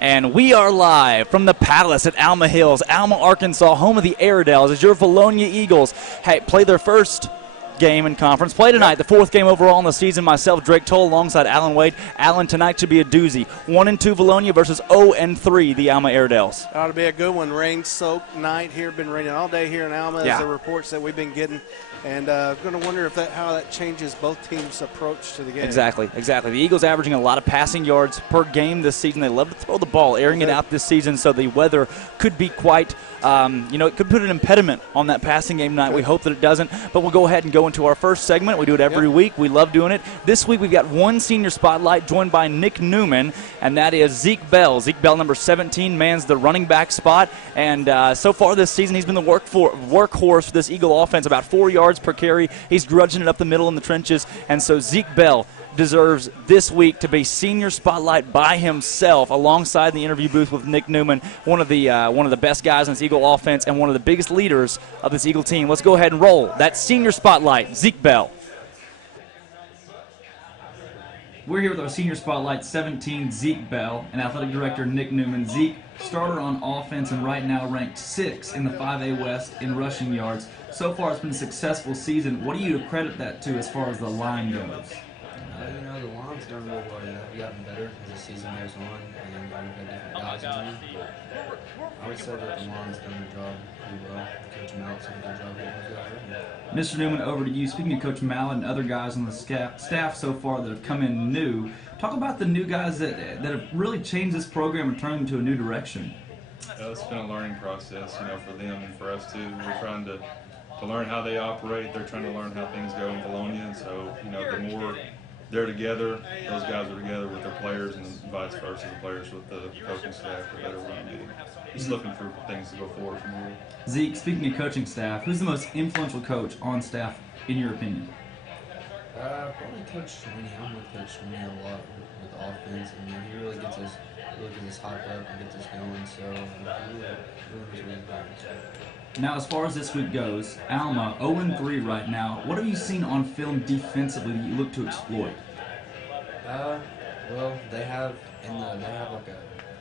And we are live from the Palace at Alma Hills, Alma, Arkansas, home of the Airedales, as your Vilonia Eagles play their first game in conference. Play tonight, the fourth game overall in the season. Myself, Drake Toll, alongside Alan Wade. Alan, tonight should be a doozy. 1-2 Vilonia versus 0-3 the Alma Airedales. Ought to be a good one. Rain-soaked night here. Been raining all day here in Alma, as the reports that we've been getting. And going to wonder if how that changes both teams' approach to the game. Exactly. The Eagles averaging a lot of passing yards per game this season. They love to throw the ball, airing it out this season, so the weather could be quite, it could put an impediment on that passing game tonight. We hope that it doesn't, but we'll go ahead and go into our first segment. We do it every week. We love doing it. This week we've got one senior spotlight joined by Nick Newman, and that is Zeke Bell. Zeke Bell, number 17, mans the running back spot, and so far this season he's been the workhorse for this Eagle offense, about 4 yards per carry. He's grudging it up the middle in the trenches, and so Zeke Bell deserves this week to be senior spotlight by himself, alongside the interview booth with Nick Newman, one of the best guys in this Eagle offense and one of the biggest leaders of this Eagle team. Let's go ahead and roll that senior spotlight. Zeke Bell. We're here with our senior spotlight, 17, Zeke Bell, and athletic director Nick Newman. Zeke, starter on offense and right now ranked 6th in the 5A West in rushing yards. So far it's been a successful season. What do you credit that to as far as the line goes? The line's done real well. We've gotten better as the season goes on, and we've had different guys in there. I would say that the line's done the job pretty well. Coach Mallett's done a good job getting those guys ready. Mr. Newman, over to you. Speaking of Coach Mallett and other guys on the staff so far that have come in new, talk about the new guys that have really changed this program and turned them to a new direction. It's been a learning process, for them and for us too. We're trying to learn how they operate. They're trying to learn how things go in Vilonia, and so the more they're together, those guys are together with their players, and vice versa, the players with the coaching staff, the better we're going to be. Just looking for things to go forward from here. Zeke, speaking of coaching staff, who's the most influential coach on staff, in your opinion? Probably Coach Sweeney. I'm with Coach Sweeney a lot with the offense. He really gets us hyped up and gets us going, so really Now, as far as this week goes, Alma 0-3 right now. What have you seen on film defensively that you look to exploit? Well, they have like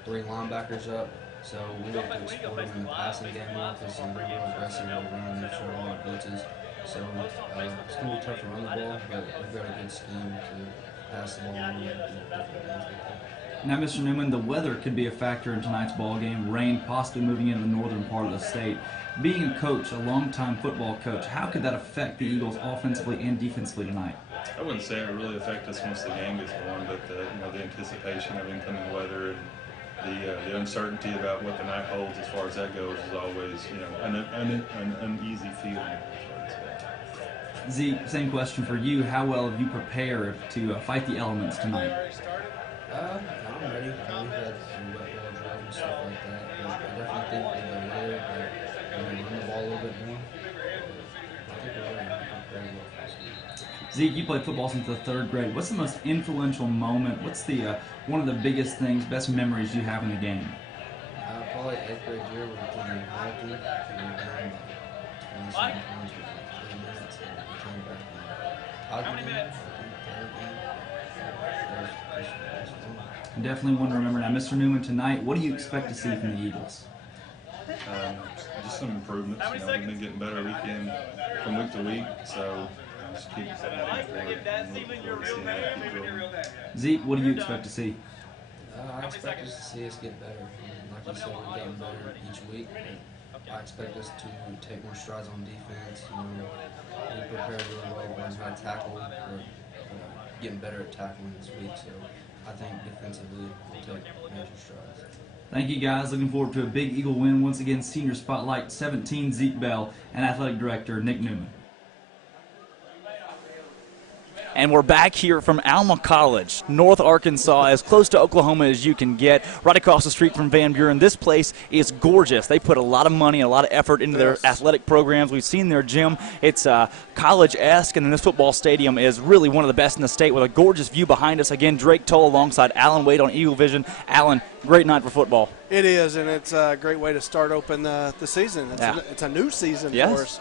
3 linebackers up, so we look to exploit them in the passing game because they're real aggressive over running. They show a lot of blitzes, so it's going to be tough to run the ball, but we've got a good scheme to pass the ball and different things like that. Now, Mr. Newman, the weather could be a factor in tonight's ball game. Rain possibly moving into the northern part of the state. Being a coach, a longtime football coach, how could that affect the Eagles offensively and defensively tonight? I wouldn't say it would really affect us once the game gets going, but the anticipation of incoming weather and the uncertainty about what the night holds as far as that goes is always an uneasy feeling. Zeke, same question for you. How well have you prepared to fight the elements tonight? I'm ready. We've had some wet ball drills and stuff like that. But I definitely think with the weather that we're going to run the ball a little bit more. I think we're ready. Zeke, you played football since the 3rd grade. What's the most influential moment? What's the one of the biggest things, best memories you have in the game? Probably 8th grade year when we were playing Halton. We were down 20-something points with 3 minutes, and we came back and tied the game. Definitely one to remember. Now, Mr. Newman, tonight, what do you expect to see from the Eagles? Just some improvements. We've been getting better from week to week, so just keep Zeke, what do you expect to see? I expect us to see us get better. Like you said, we've gotten better each week. I expect us to take more strides on defense. We prepared really well, learned how to tackle. We're getting better at tackling this week, so I think defensively we'll take major strides. Thank you, guys. Looking forward to a big Eagle win. Once again, senior spotlight, 17, Zeke Bell, and athletic director Nick Newman. And we're back here from Alma College, North Arkansas, as close to Oklahoma as you can get, right across the street from Van Buren. This place is gorgeous. They put a lot of money and a lot of effort into their athletic programs. We've seen their gym. It's college-esque, and then this football stadium is really one of the best in the state with a gorgeous view behind us. Again, Drake Toll alongside Alan Wade on Eagle Vision. Alan, great night for football. It is, and it's a great way to start open the season. It's a new season for us.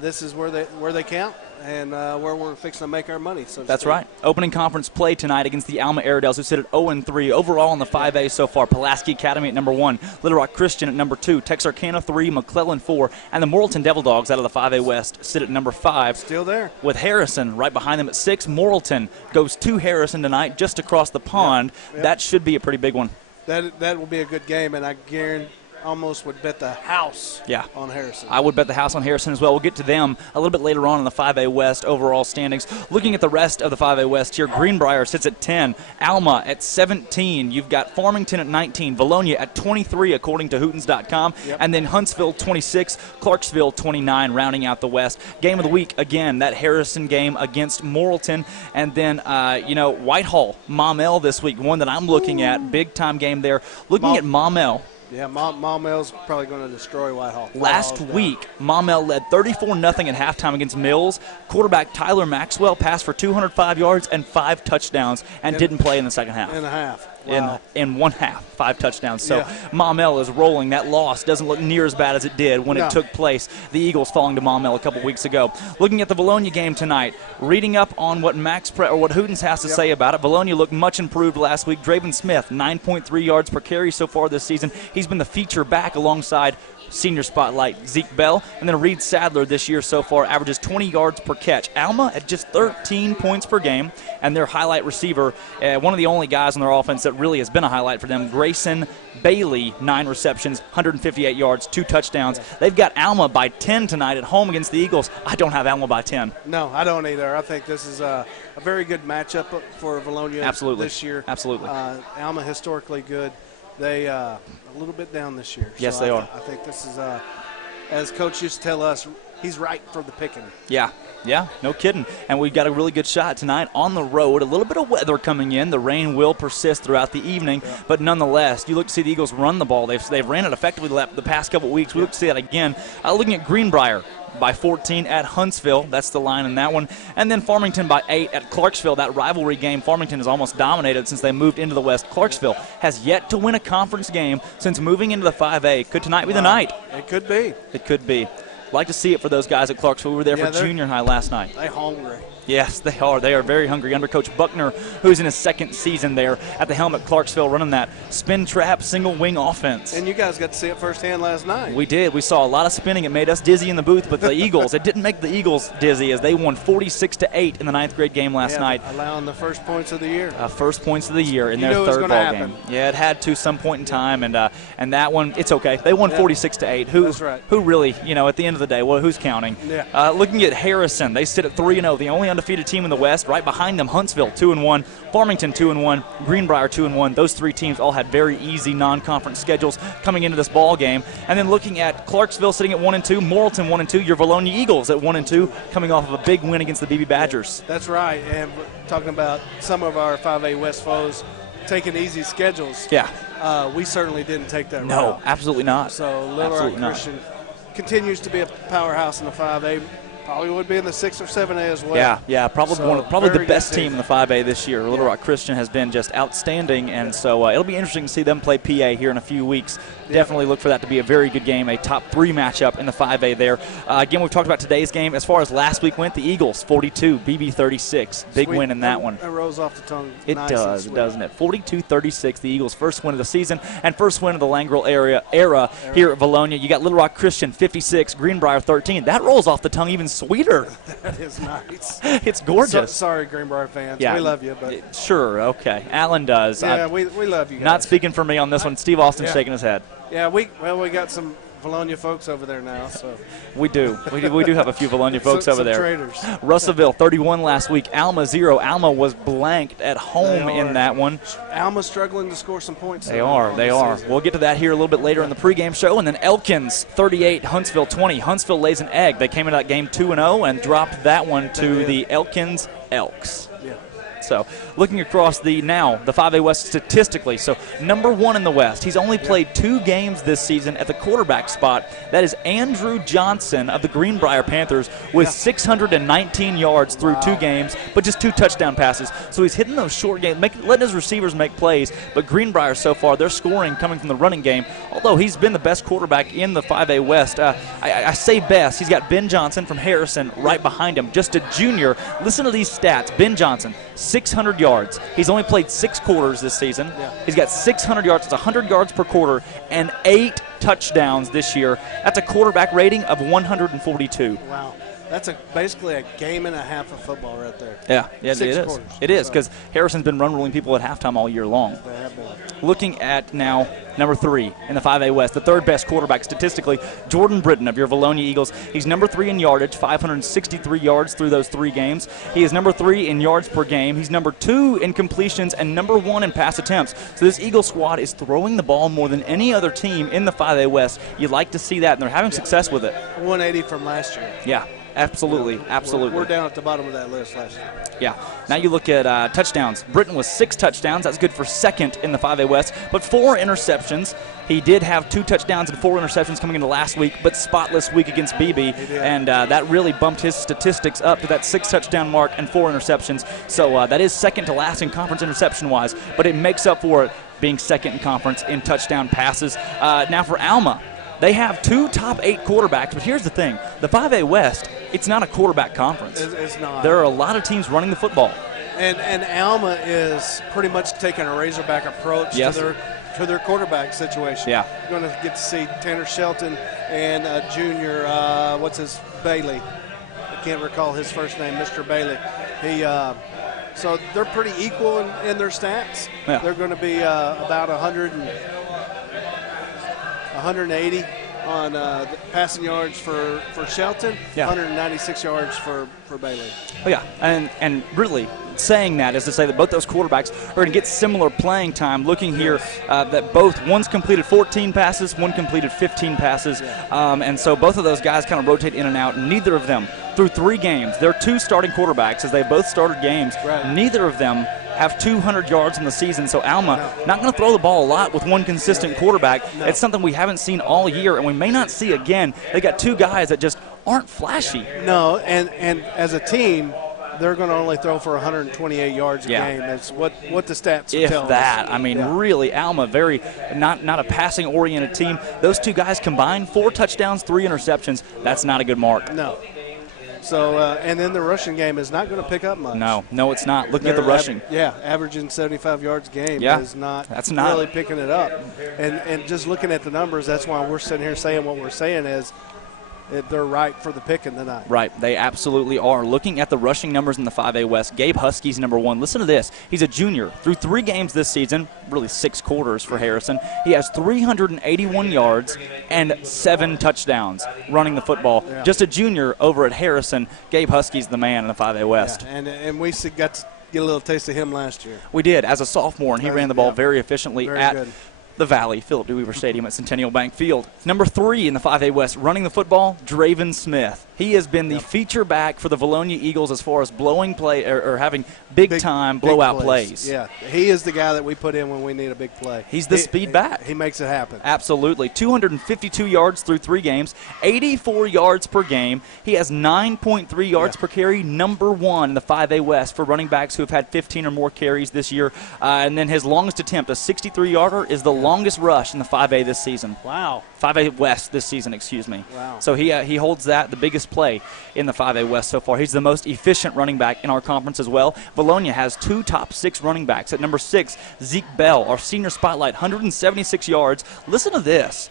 This is where they count, and where we're fixing to make our money. So that's right. Opening conference play tonight against the Alma Airedales, who sit at 0-3 overall in the 5A so far. Pulaski Academy at number 1, Little Rock Christian at number 2, Texarkana 3, McClellan 4, and the Morrilton Devil Dogs out of the 5A West sit at number 5. Still there. With Harrison right behind them at 6. Morrilton goes to Harrison tonight, just across the pond. Yep. That should be a pretty big one. That will be a good game, and I guarantee almost would bet the house on Harrison. I would bet the house on Harrison as well. We'll get to them a little bit later on in the 5A West overall standings. Looking at the rest of the 5A West here, Greenbrier sits at 10, Alma at 17. You've got Farmington at 19, Vilonia at 23 according to Hootens.com, and then Huntsville 26, Clarksville 29 rounding out the West. Game of the week, again, that Harrison game against Morrilton, and then, Whitehall, Maumelle this week, one that I'm looking at, big-time game there. Looking at Maumelle. Yeah, Maumelle's probably going to destroy Whitehall. Last week, Maumelle led 34-0 at halftime against Mills. Quarterback Tyler Maxwell passed for 205 yards and 5 touchdowns and didn't play in the second half. In a half. Wow. In one half, 5 touchdowns. So Maumelle is rolling. That loss doesn't look near as bad as it did when it took place. The Eagles falling to Maumelle a couple weeks ago. Looking at the Vilonia game tonight, reading up on what what Hootens has to say about it. Vilonia looked much improved last week. Draven Smith, 9.3 yards per carry so far this season. He's been the feature back alongside senior spotlight Zeke Bell, and then Reed Sadler this year so far averages 20 yards per catch. Alma at just 13 points per game, and their highlight receiver, one of the only guys on their offense that really has been a highlight for them, Grayson Bailey, 9 receptions, 158 yards, 2 touchdowns. They've got Alma by 10 tonight at home against the Eagles. I don't have Alma by 10. No, I don't either. I think this is a very good matchup for Vilonia this year. Absolutely. Alma historically good. They a little bit down this year. Yes, so they are. I think this is, as Coach used to tell us, he's right for the picking. Yeah, no kidding. And we've got a really good shot tonight on the road. A little bit of weather coming in. The rain will persist throughout the evening, but nonetheless, you look to see the Eagles run the ball. They've ran it effectively the past couple of weeks. We look to see that again. Looking at Greenbrier by 14 at Huntsville. That's the line in that one. And then Farmington by 8 at Clarksville. That rivalry game, Farmington has almost dominated since they moved into the West. Clarksville has yet to win a conference game since moving into the 5A. Could tonight be the night? It could be. It could be. Like to see it for those guys at Clarksville. We were there for junior high last night. They're hungry. Yes, they are. They are very hungry under Coach Buckner, who's in his second season there at the helm at Clarksville, running that spin trap single wing offense. And you guys got to see it firsthand last night. We did. We saw a lot of spinning. It made us dizzy in the booth, but the Eagles, it didn't make the Eagles dizzy as they won 46-8 in the 9th grade game last night. Allowing the first points of the year. First points of the year in their third ball game. Yeah, it had to some point in time, and that one, it's okay. They won 46-8. That's right. Who really, at the end of the day, who's counting? Yeah. Looking at Harrison, they sit at 3-0, the only undefeated team in the West. Right behind them, Huntsville 2-1, Farmington 2-1, Greenbrier 2-1. Those 3 teams all had very easy non-conference schedules coming into this ball game. And then looking at Clarksville sitting at 1-2, Morrilton 1-2, your Vilonia Eagles at 1-2, coming off of a big win against the BB Badgers. That's right. And we're talking about some of our 5A West foes taking easy schedules. Yeah. We certainly didn't take that route. No, absolutely not. So Little Rock Christian continues to be a powerhouse in the 5A. Probably would be in the 6 or 7A as well. Yeah, probably the best team in the 5A this year. Little Rock Christian has been just outstanding, and so it'll be interesting to see them play PA here in a few weeks. Definitely look for that to be a very good game, a top 3 matchup in the 5A there. Again, we've talked about today's game. As far as last week went, the Eagles 42, BB 36. Big win in that one. It rolls off the tongue. It does, doesn't it? 42-36, the Eagles' first win of the season and first win of the Langrel era here at Vilonia. You got Little Rock Christian 56, Greenbrier 13. That rolls off the tongue even sweeter. That is nice. It's gorgeous. Sorry, Greenbrier fans. Yeah. We love you. But sure, okay. Alan does. Yeah, we love you guys. Not speaking for me on this one. Steve Austin's shaking his head. Yeah, we got some Vilonia folks over there now. So we do. We do have a few Vilonia folks over there. Traders. Russellville 31 last week. Alma 0. Alma was blanked at home in that one. Alma struggling to score some points. They are. We'll get to that here a little bit later in the pregame show. And then Elkins 38, Huntsville 20. Huntsville lays an egg. They came into that game 2-0 and dropped that one to the Elkins Elks. Yeah. So looking across the 5A West statistically, so number 1 in the West. He's only played 2 games this season at the quarterback spot. That is Andrew Johnson of the Greenbrier Panthers with 619 yards through 2 games, but just 2 touchdown passes. So he's hitting those short games, letting his receivers make plays. But Greenbrier so far, they're scoring coming from the running game, although he's been the best quarterback in the 5A West. I say best. He's got Ben Johnson from Harrison right behind him, just a junior. Listen to these stats. Ben Johnson, 600 yards. He's only played 6 quarters this season. Yeah. He's got 600 yards. It's 100 yards per quarter and 8 touchdowns this year. That's a quarterback rating of 142. Wow. That's basically a game and a half of football right there. Yeah, it is. Quarters. It is, because Harrison's been run-ruling people at halftime all year long. They have been. Looking at now number 3 in the 5A West, the 3rd best quarterback statistically, Jordan Britton of your Vilonia Eagles. He's number 3 in yardage, 563 yards through those 3 games. He is number 3 in yards per game. He's number 2 in completions and number 1 in pass attempts. So this Eagle squad is throwing the ball more than any other team in the 5A West. You'd like to see that, and they're having success with it. 180 from last year. Yeah. Absolutely, absolutely. We're down at the bottom of that list last year. Yeah. Now you look at touchdowns. Britton was 6 touchdowns. That's good for 2nd in the 5A West, but 4 interceptions. He did have 2 touchdowns and 4 interceptions coming into last week, but spotless week against BB, and that really bumped his statistics up to that 6 touchdown mark and 4 interceptions. So that is 2nd to last in conference interception-wise, but it makes up for it being 2nd in conference in touchdown passes. Now for Alma, they have 2 top 8 quarterbacks, but here's the thing. The 5A West, it's not a quarterback conference. It's not. There are a lot of teams running the football. And Alma is pretty much taking a Razorback approach to their quarterback situation. Yeah. You're going to get to see Tanner Shelton and junior, Bailey. I can't recall his first name, Mr. Bailey. So they're pretty equal in their stats. Yeah. They're going to be about 180 on the passing yards for Shelton, 196 yards for Bailey. Oh, yeah, and really saying that is to say that both those quarterbacks are going to get similar playing time. Looking here that one's completed 14 passes, one completed 15 passes, and so both of those guys kind of rotate in and out. Neither of them, through 3 games, they're 2 starting quarterbacks as they both started games. Right. Neither of them have 200 yards in the season, so Alma not going to throw the ball a lot with one consistent quarterback. It's something we haven't seen all year, and we may not see again. They got 2 guys that just aren't flashy. No, and as a team, they're going to only throw for 128 yards a game. That's what the stats are telling us. I mean, really, Alma, very not a passing-oriented team. Those 2 guys combined, 4 touchdowns, 3 interceptions. That's not a good mark. No. So, and then the rushing game is not going to pick up much. No, it's not. Looking at the rushing. Averaging 75 yards a game is not really picking it up. And just looking at the numbers, that's why we're sitting here saying what we're saying is they're right for the picking tonight. Right, they absolutely are. Looking at the rushing numbers in the 5A West, Gabe Husky's number 1. Listen to this. He's a junior. Through 3 games this season, really 6 quarters for Harrison, he has 381 yards and 7 touchdowns running the football. Yeah. Just a junior over at Harrison. Gabe Husky's the man in the 5A West. Yeah, and we got to get a little taste of him last year. We did, as a sophomore, and he ran the ball very efficiently at good. The Valley, Philip D. Weaver Stadium at Centennial Bank Field. Number 3 in the 5A West, running the football, Draven Smith. He has been the feature back for the Vilonia Eagles as far as blowing play or having big-time blowout plays. Yeah, he is the guy that we put in when we need a big play. He's the speed back. He makes it happen. Absolutely. 252 yards through 3 games, 84 yards per game. He has 9.3 yards per carry, number 1 in the 5A West for running backs who have had 15 or more carries this year. And then his longest attempt, a 63-yarder, is the longest rush in the 5A this season. Wow. 5A West this season, excuse me. Wow. So he holds the biggest play in the 5A West so far. He's the most efficient running back in our conference as well. Vilonia has 2 top 6 running backs. At number 6, Zeke Bell, our senior spotlight, 176 yards. Listen to this.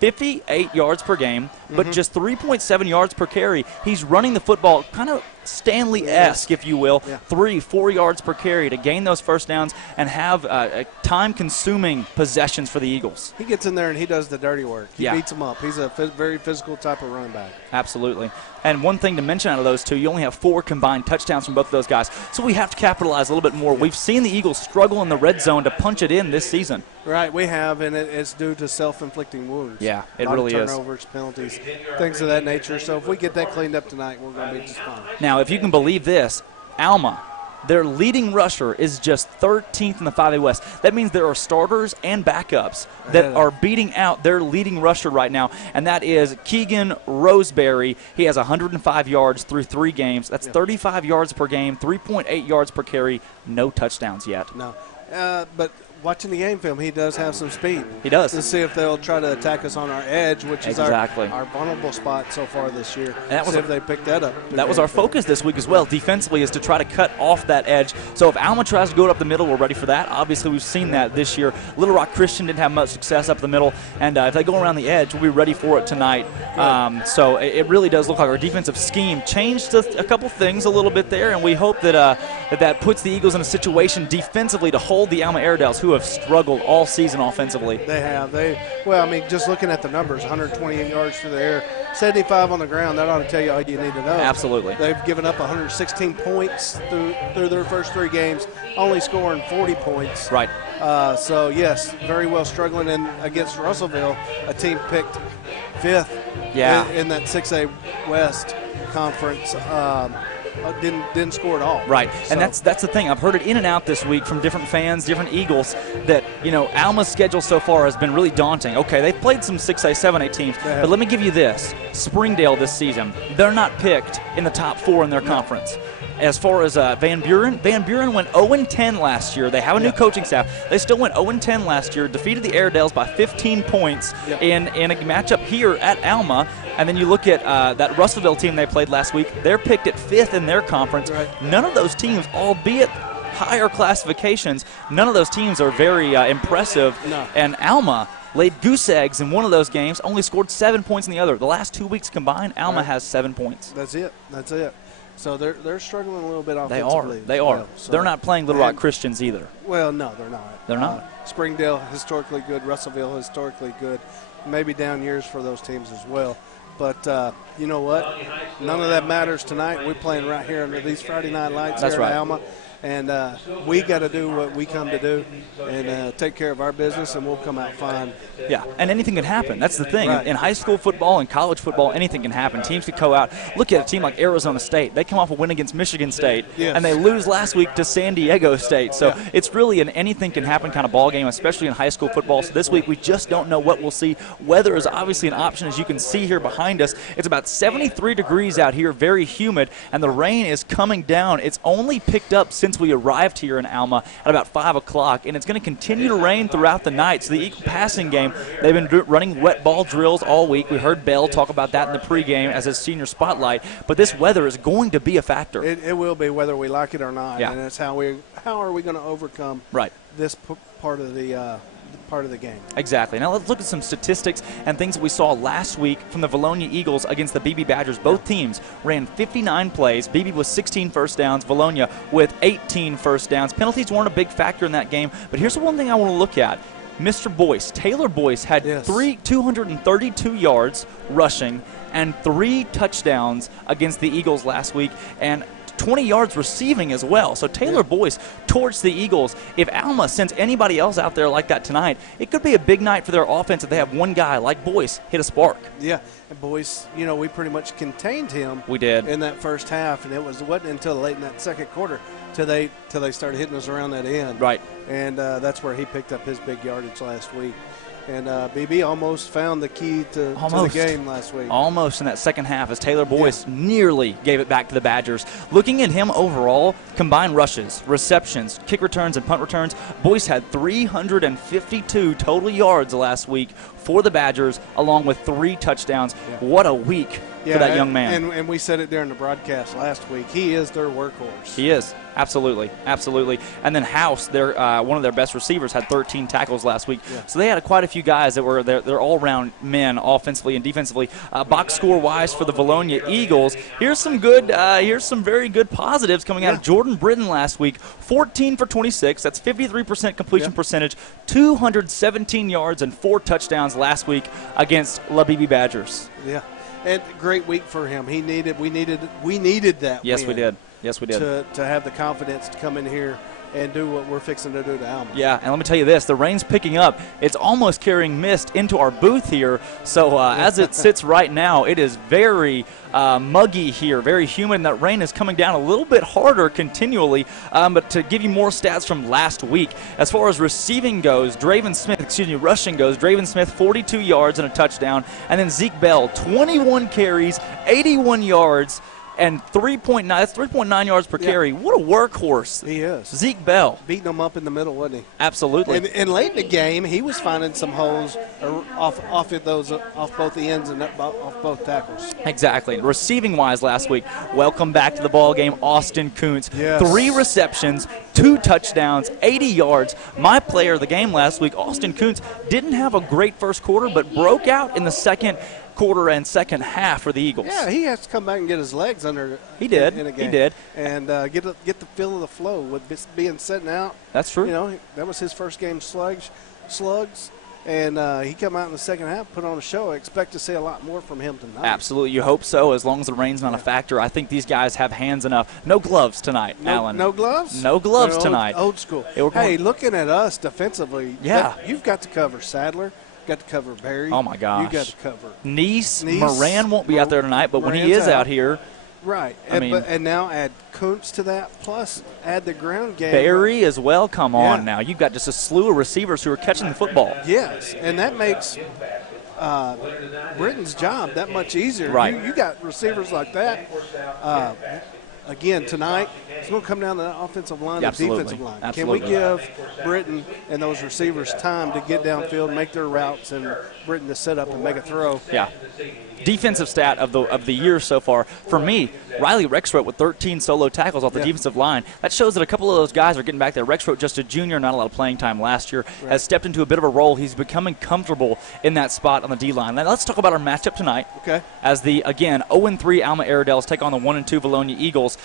58 yards per game, but just 3.7 yards per carry. He's running the football kind of Stanley-esque, if you will, 3-4 yards per carry to gain those first downs and have time-consuming possessions for the Eagles. He gets in there and he does the dirty work. He beats them up. He's a very physical type of running back. Absolutely. And one thing to mention out of those 2, you only have 4 combined touchdowns from both of those guys, so we have to capitalize a little bit more. We've seen the Eagles struggle in the red zone to punch it in this season. Right, we have, and it's due to self-inflicting wounds. Yeah, it really is. Turnovers, penalties, things of that nature. So if we get that cleaned up tonight, we're going to be just fine. Now, if you can believe this, Alma their leading rusher is just 13th in the 5A West. That means there are starters and backups that are beating out their leading rusher right now, and that is Keegan Roseberry. He has 105 yards through 3 games. That's 35 yards per game, 3.8 yards per carry, no touchdowns yet. No. But watching the game film, he does have some speed. He does. To see if they'll try to attack us on our edge, which is our vulnerable spot so far this year. And that was if they pick that up. That was our focus this week as well, defensively, is to try to cut off that edge. So if Alma tries to go up the middle, we're ready for that. Obviously, we've seen that this year. Little Rock Christian didn't have much success up the middle, and if they go around the edge, we'll be ready for it tonight. So it really does look like our defensive scheme changed a couple things a little bit there, and we hope that that puts the Eagles in a situation defensively to hold the Alma Airedales, who have struggled all season offensively. They have. Well, I mean, just looking at the numbers, 128 yards through the air, 75 on the ground, that ought to tell you all you need to know. Absolutely. They've given up 116 points through their first 3 games, only scoring 40 points. Right. So, yes, very well struggling. And against Russellville, a team picked 5th in that 6A West conference. Didn't score at all. Right, so. And that's the thing. I've heard it in and out this week from different fans, different Eagles, that, Alma's schedule so far has been really daunting. Okay, they've played some 6A, 7A teams, but let me give you this. Springdale this season, they're not picked in the top 4 in their conference. As far as Van Buren went 0-10 last year. They have a new coaching staff. They still went 0-10 last year, defeated the Airedales by 15 points in a matchup here at Alma. And then you look at that Russellville team they played last week. They're picked at 5th in their conference. Right. None of those teams, albeit higher classifications, none of those teams are very impressive. No. And Alma laid goose eggs in one of those games, only scored 7 points in the other. The last 2 weeks combined, Alma has 7 points. That's it. So they're struggling a little bit offensively. They are. So they're not playing Little Rock Christians either. Well, no, they're not. They're not. Springdale, historically good. Russellville, historically good. Maybe down years for those teams as well. But you know what? None of that matters tonight. We're playing right here under these Friday night lights here at Alma. And we got to do what we come to do and take care of our business, and we'll come out fine. Yeah, and anything can happen. That's the thing. Right. In high school football and college football, anything can happen. Teams could go out. Look at a team like Arizona State. They come off a win against Michigan State, and they lose last week to San Diego State. So it's really an anything can happen kind of ball game, especially in high school football. So this week we just don't know what we'll see. Weather is obviously an option, as you can see here behind us. It's about 73 degrees out here, very humid, and the rain is coming down. It's only picked up since we arrived here in Alma at about 5 o'clock, and it's going to continue to rain throughout the night. So the Eagle passing game, they've been running wet ball drills all week. We heard Bell talk about that in the pregame as his senior spotlight, but this weather is going to be a factor. It will be, whether we like it or not, and it's how are we going to overcome this part of the game. Exactly. Now let's look at some statistics and things that we saw last week from the Vilonia Eagles against the BB Badgers. Both teams ran 59 plays. BB with 16 first downs, Vilonia with 18 first downs. Penalties weren't a big factor in that game, but here's the one thing I want to look at. Mr. Boyce, Taylor Boyce, had 232 yards rushing and 3 touchdowns against the Eagles last week, and 20 yards receiving as well. So Taylor Boyce torched the Eagles. If Alma sends anybody else out there like that tonight, it could be a big night for their offense if they have one guy like Boyce hit a spark. Yeah, and Boyce, we pretty much contained him. We did. In that first half, and it wasn't until late in that second quarter till they started hitting us around that end. Right. And that's where he picked up his big yardage last week. And BB almost found the key to the game last week. Almost in that second half as Taylor Boyce nearly gave it back to the Badgers. Looking at him overall, combined rushes, receptions, kick returns, and punt returns, Boyce had 352 total yards last week for the Badgers, along with 3 touchdowns. What a week for that young man. And we said it during the broadcast last week. He is their workhorse. He is. Absolutely. And then House, one of their best receivers, had 13 tackles last week. Yeah. So they had quite a few guys that were they're all-around men offensively and defensively. Box score-wise for the Vilonia Eagles, here's some very good positives coming out of Jordan Britton last week. 14 for 26. That's 53% completion percentage, 217 yards and 4 touchdowns last week against La BB Badgers. Yeah. And great week for him. We needed that. Yes, we did. To have the confidence to come in here and do what we're fixing to do to Alma. Yeah, and let me tell you this, the rain's picking up. It's almost carrying mist into our booth here. So as it sits right now, it is very muggy here, very humid, and that rain is coming down a little bit harder continually. But to give you more stats from last week, as far as receiving goes, rushing goes, Draven Smith 42 yards and a touchdown, and then Zeke Bell 21 carries, 81 yards, and 3.9. That's 3.9 yards per carry. What a workhorse. He is. Zeke Bell. Beating them up in the middle, wasn't he? Absolutely. And late in the game, he was finding some holes off both the ends and off both tackles. Exactly. Receiving-wise last week, welcome back to the ball game, Austin Kuntz. Yes. 3 receptions, 2 touchdowns, 80 yards. My player of the game last week, Austin Kuntz, didn't have a great first quarter, but broke out in the second quarter and second half for the Eagles. Yeah, he has to come back and get his legs under. He did. In a game. He did. And get the feel of the flow with this being sitting out. That's true. You know, that was his first game slugs, and he come out in the second half, put on a show. I expect to see a lot more from him tonight. Absolutely. You hope so, as long as the rain's not a factor. I think these guys have hands enough. No gloves tonight, Alan. No gloves? No gloves tonight. Old school. Hey, looking at us defensively, you've got to cover Sadler. Got to cover Barry. Oh, my gosh. You got to cover Nice. Moran won't be out there tonight, but when he is out here. Right. And now add Kuntz to that, plus add the ground game. Barry as well. Come on now. You've got just a slew of receivers who are catching the football. Yes, and that makes Britton's job that much easier. Right. You got receivers like that. Again, tonight, it's going to come down to the offensive line and defensive line. Absolutely. Can we give Britton and those receivers time to get downfield, make their routes, and Britton to set up and make a throw? Yeah. Defensive stat of the year so far, for me, Riley Rexroth with 13 solo tackles off the defensive line. That shows that a couple of those guys are getting back there. Rexroth, just a junior, not a lot of playing time last year, has stepped into a bit of a role. He's becoming comfortable in that spot on the D-line. Now let's talk about our matchup tonight. Okay. As the, again, 0-3 Alma Airedales take on the 1-2 Vilonia Eagles.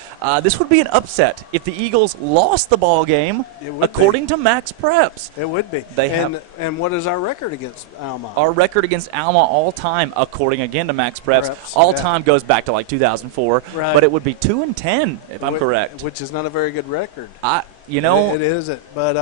This would be an upset if the Eagles lost the ball game, according to Max Preps. It would be. And what is our record against Alma? Our record against Alma all-time, according again to Max Preps, all-time goes back to like 2004, but it would be 2-10 if I'm correct. Which is not a very good record. It isn't. But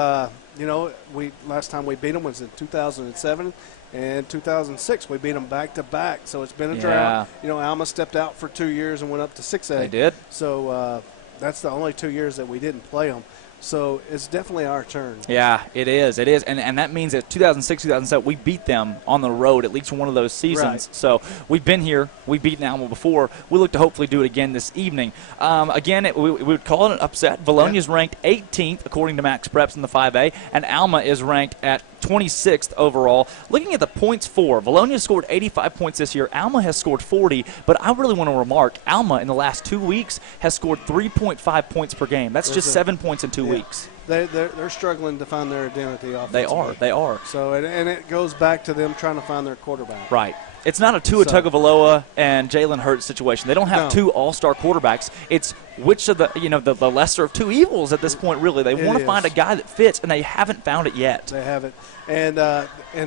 last time we beat them was in 2007 and 2006. We beat them back to back, so it's been a drought. Alma stepped out for 2 years and went up to 6A. They did. So that's the only 2 years that we didn't play them. So it's definitely our turn. Yeah, it is. It is. And that means that 2006, 2007, we beat them on the road at least one of those seasons. Right. So we've been here. We've beaten Alma before. We look to hopefully do it again this evening. We would call it an upset. Vilonia is ranked 18th, according to Max Preps in the 5A, and Alma is ranked at 26th overall. Looking at the points for, Vilonia scored 85 points this year. Alma has scored 40, but I really want to remark, Alma in the last 2 weeks has scored 3.5 points per game. That's just 7 points in 2 weeks. They're struggling to find their identity offensively. They are. So, and it goes back to them trying to find their quarterback. Right. It's not a Tua Tagovailoa and Jalen Hurts situation. They don't have two all-star quarterbacks. It's which of the lesser of two evils at this point, really. They want to find a guy that fits, and they haven't found it yet. They haven't. And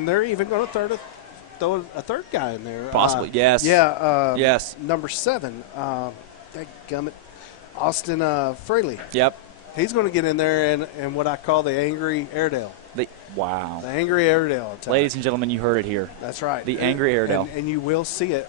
they're even going to throw a third guy in there. Possibly, yes. Yeah. Yes. Number 7, dadgummit, Austin Fraley. Yep. He's going to get in there and what I call the angry Airedale. Wow. The angry Airedale. Ladies and gentlemen, you heard it here. That's right. The angry Airedale. And you will see it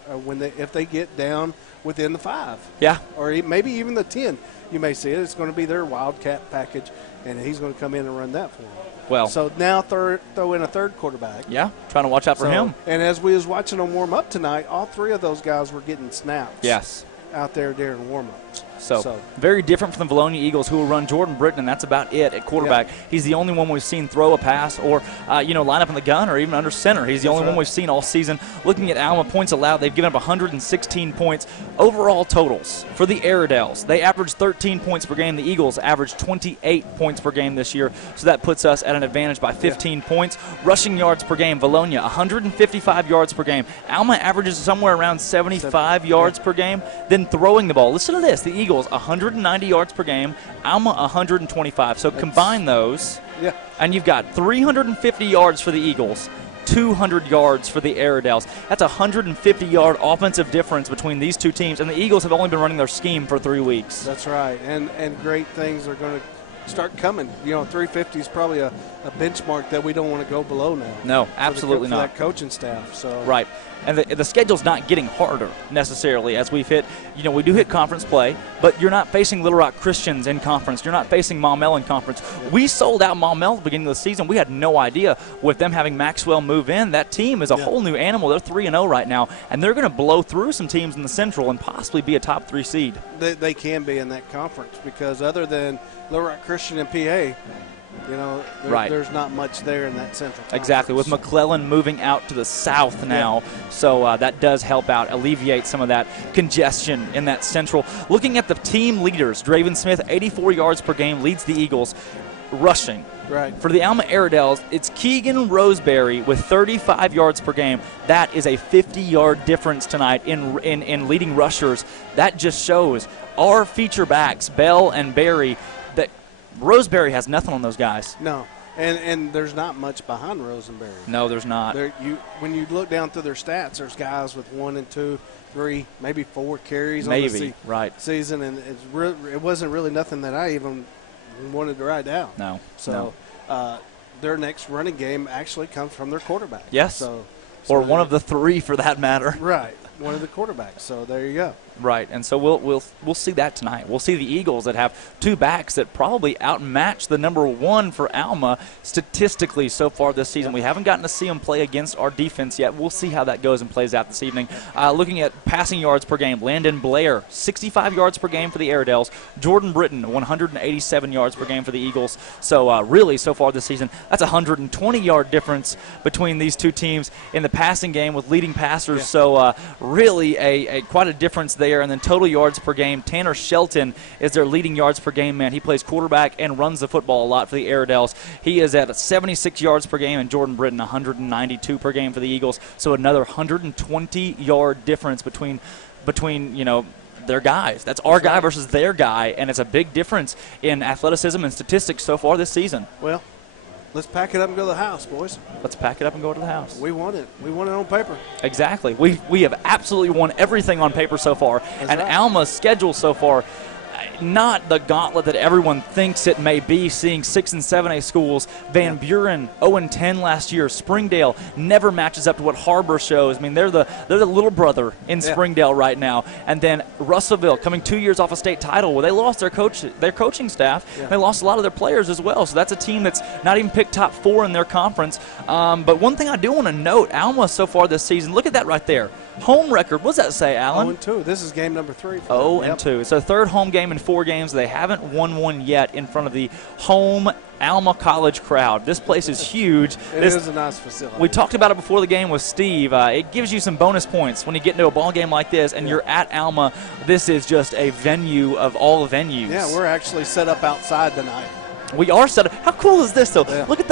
if they get down within the 5. Yeah. Or maybe even the 10. You may see it. It's going to be their Wildcat package, and he's going to come in and run that for them. Well. So now throw in a third quarterback. Yeah, trying to watch out for him. And as we was watching them warm up tonight, all 3 of those guys were getting snaps. Yes. Out there during warm-ups. So very different from the Vilonia Eagles, who will run Jordan Britton, and that's about it at quarterback. Yep. He's the only one we've seen throw a pass or, line up in the gun or even under center. He's the only one we've seen all season. Looking at Alma points allowed, they've given up 116 points. Overall totals for the Airedales, they average 13 points per game. The Eagles average 28 points per game this year, so that puts us at an advantage by 15 points. Rushing yards per game, Vilonia, 155 yards per game. Alma averages somewhere around 75 yards per game. Then throwing the ball, listen to this, the Eagles, 190 yards per game, Alma 125. So combine those, and you've got 350 yards for the Eagles, 200 yards for the Airedales. That's a 150-yard offensive difference between these two teams, and the Eagles have only been running their scheme for 3 weeks. That's right, and great things are going to start coming. 350 is probably a benchmark that we don't want to go below now. No, absolutely for not. that coaching staff. So right. And the schedule's not getting harder necessarily as we've hit. We do hit conference play, but you're not facing Little Rock Christians in conference. You're not facing Maumelle in conference. Yep. We sold out Maumelle at the beginning of the season. We had no idea with them having Maxwell move in. That team is a whole new animal. They're 3-0 right now, and they're going to blow through some teams in the Central and possibly be a top 3 seed. They can be in that conference because other than Little Rock Christian and PA, there's not much there in that Central Conference. Exactly, with McClellan moving out to the south now, so that does help out, alleviate some of that congestion in that Central. Looking at the team leaders, Draven Smith, 84 yards per game, leads the Eagles rushing. Right. For the Alma Airedales, it's Keegan Roseberry with 35 yards per game. That is a 50-yard difference tonight in leading rushers. That just shows our feature backs, Bell and Berry, that Roseberry has nothing on those guys. No, and there's not much behind Rosenberry. No, there's not. When you look down through their stats, there's guys with 1 and 2, 3, maybe 4 carries on the season, and it wasn't really nothing that I even wanted to write down. No. So their next running game actually comes from their quarterback. Yes. Or one of the 3 for that matter. Right. One of the quarterbacks. So there you go. Right, and so we'll see that tonight. We'll see the Eagles that have 2 backs that probably outmatch the number 1 for Alma statistically so far this season. We haven't gotten to see them play against our defense yet. We'll see how that goes and plays out this evening. Looking at passing yards per game, Landon Blair, 65 yards per game for the Airedales. Jordan Britton, 187 yards per game for the Eagles. So really, so far this season, that's a 120-yard difference between these 2 teams in the passing game with leading passers. So really a quite a difference there. And then total yards per game, Tanner Shelton is their leading yards per game man. He plays quarterback and runs the football a lot for the Airedales. He is at 76 yards per game, and Jordan Britton 192 per game for the Eagles. So another 120-yard difference between their guys. That's our guy versus their guy, and it's a big difference in athleticism and statistics so far this season. Well, let's pack it up and go to the house, boys. Let's pack it up and go to the house. We want it. We want it on paper. Exactly. We have absolutely won everything on paper so far. That's right. Alma's schedule so far, not the gauntlet that everyone thinks it may be, seeing 6 and 7A schools. Van Buren 0-10 last year. Springdale never matches up to what Harbor shows. I mean, they're the little brother in Springdale right now. And then Russellville coming 2 years off a state title where they lost their coaching staff. They lost a lot of their players as well. So that's a team that's not even picked top 4 in their conference. But one thing I do want to note, Alma so far this season, look at that right there. Home record. What does that say, Alan? 0-2. This is game number 3. 0-2. It's their 3rd home game in 4 games. They haven't won one yet in front of the home Alma College crowd. This place is huge. It is a nice facility. We talked about it before the game with Steve. It gives you some bonus points when you get into a ball game like this and you're at Alma. This is just a venue of all venues. Yeah, we're actually set up outside tonight. We are set up. How cool is this, though? Yeah. Look at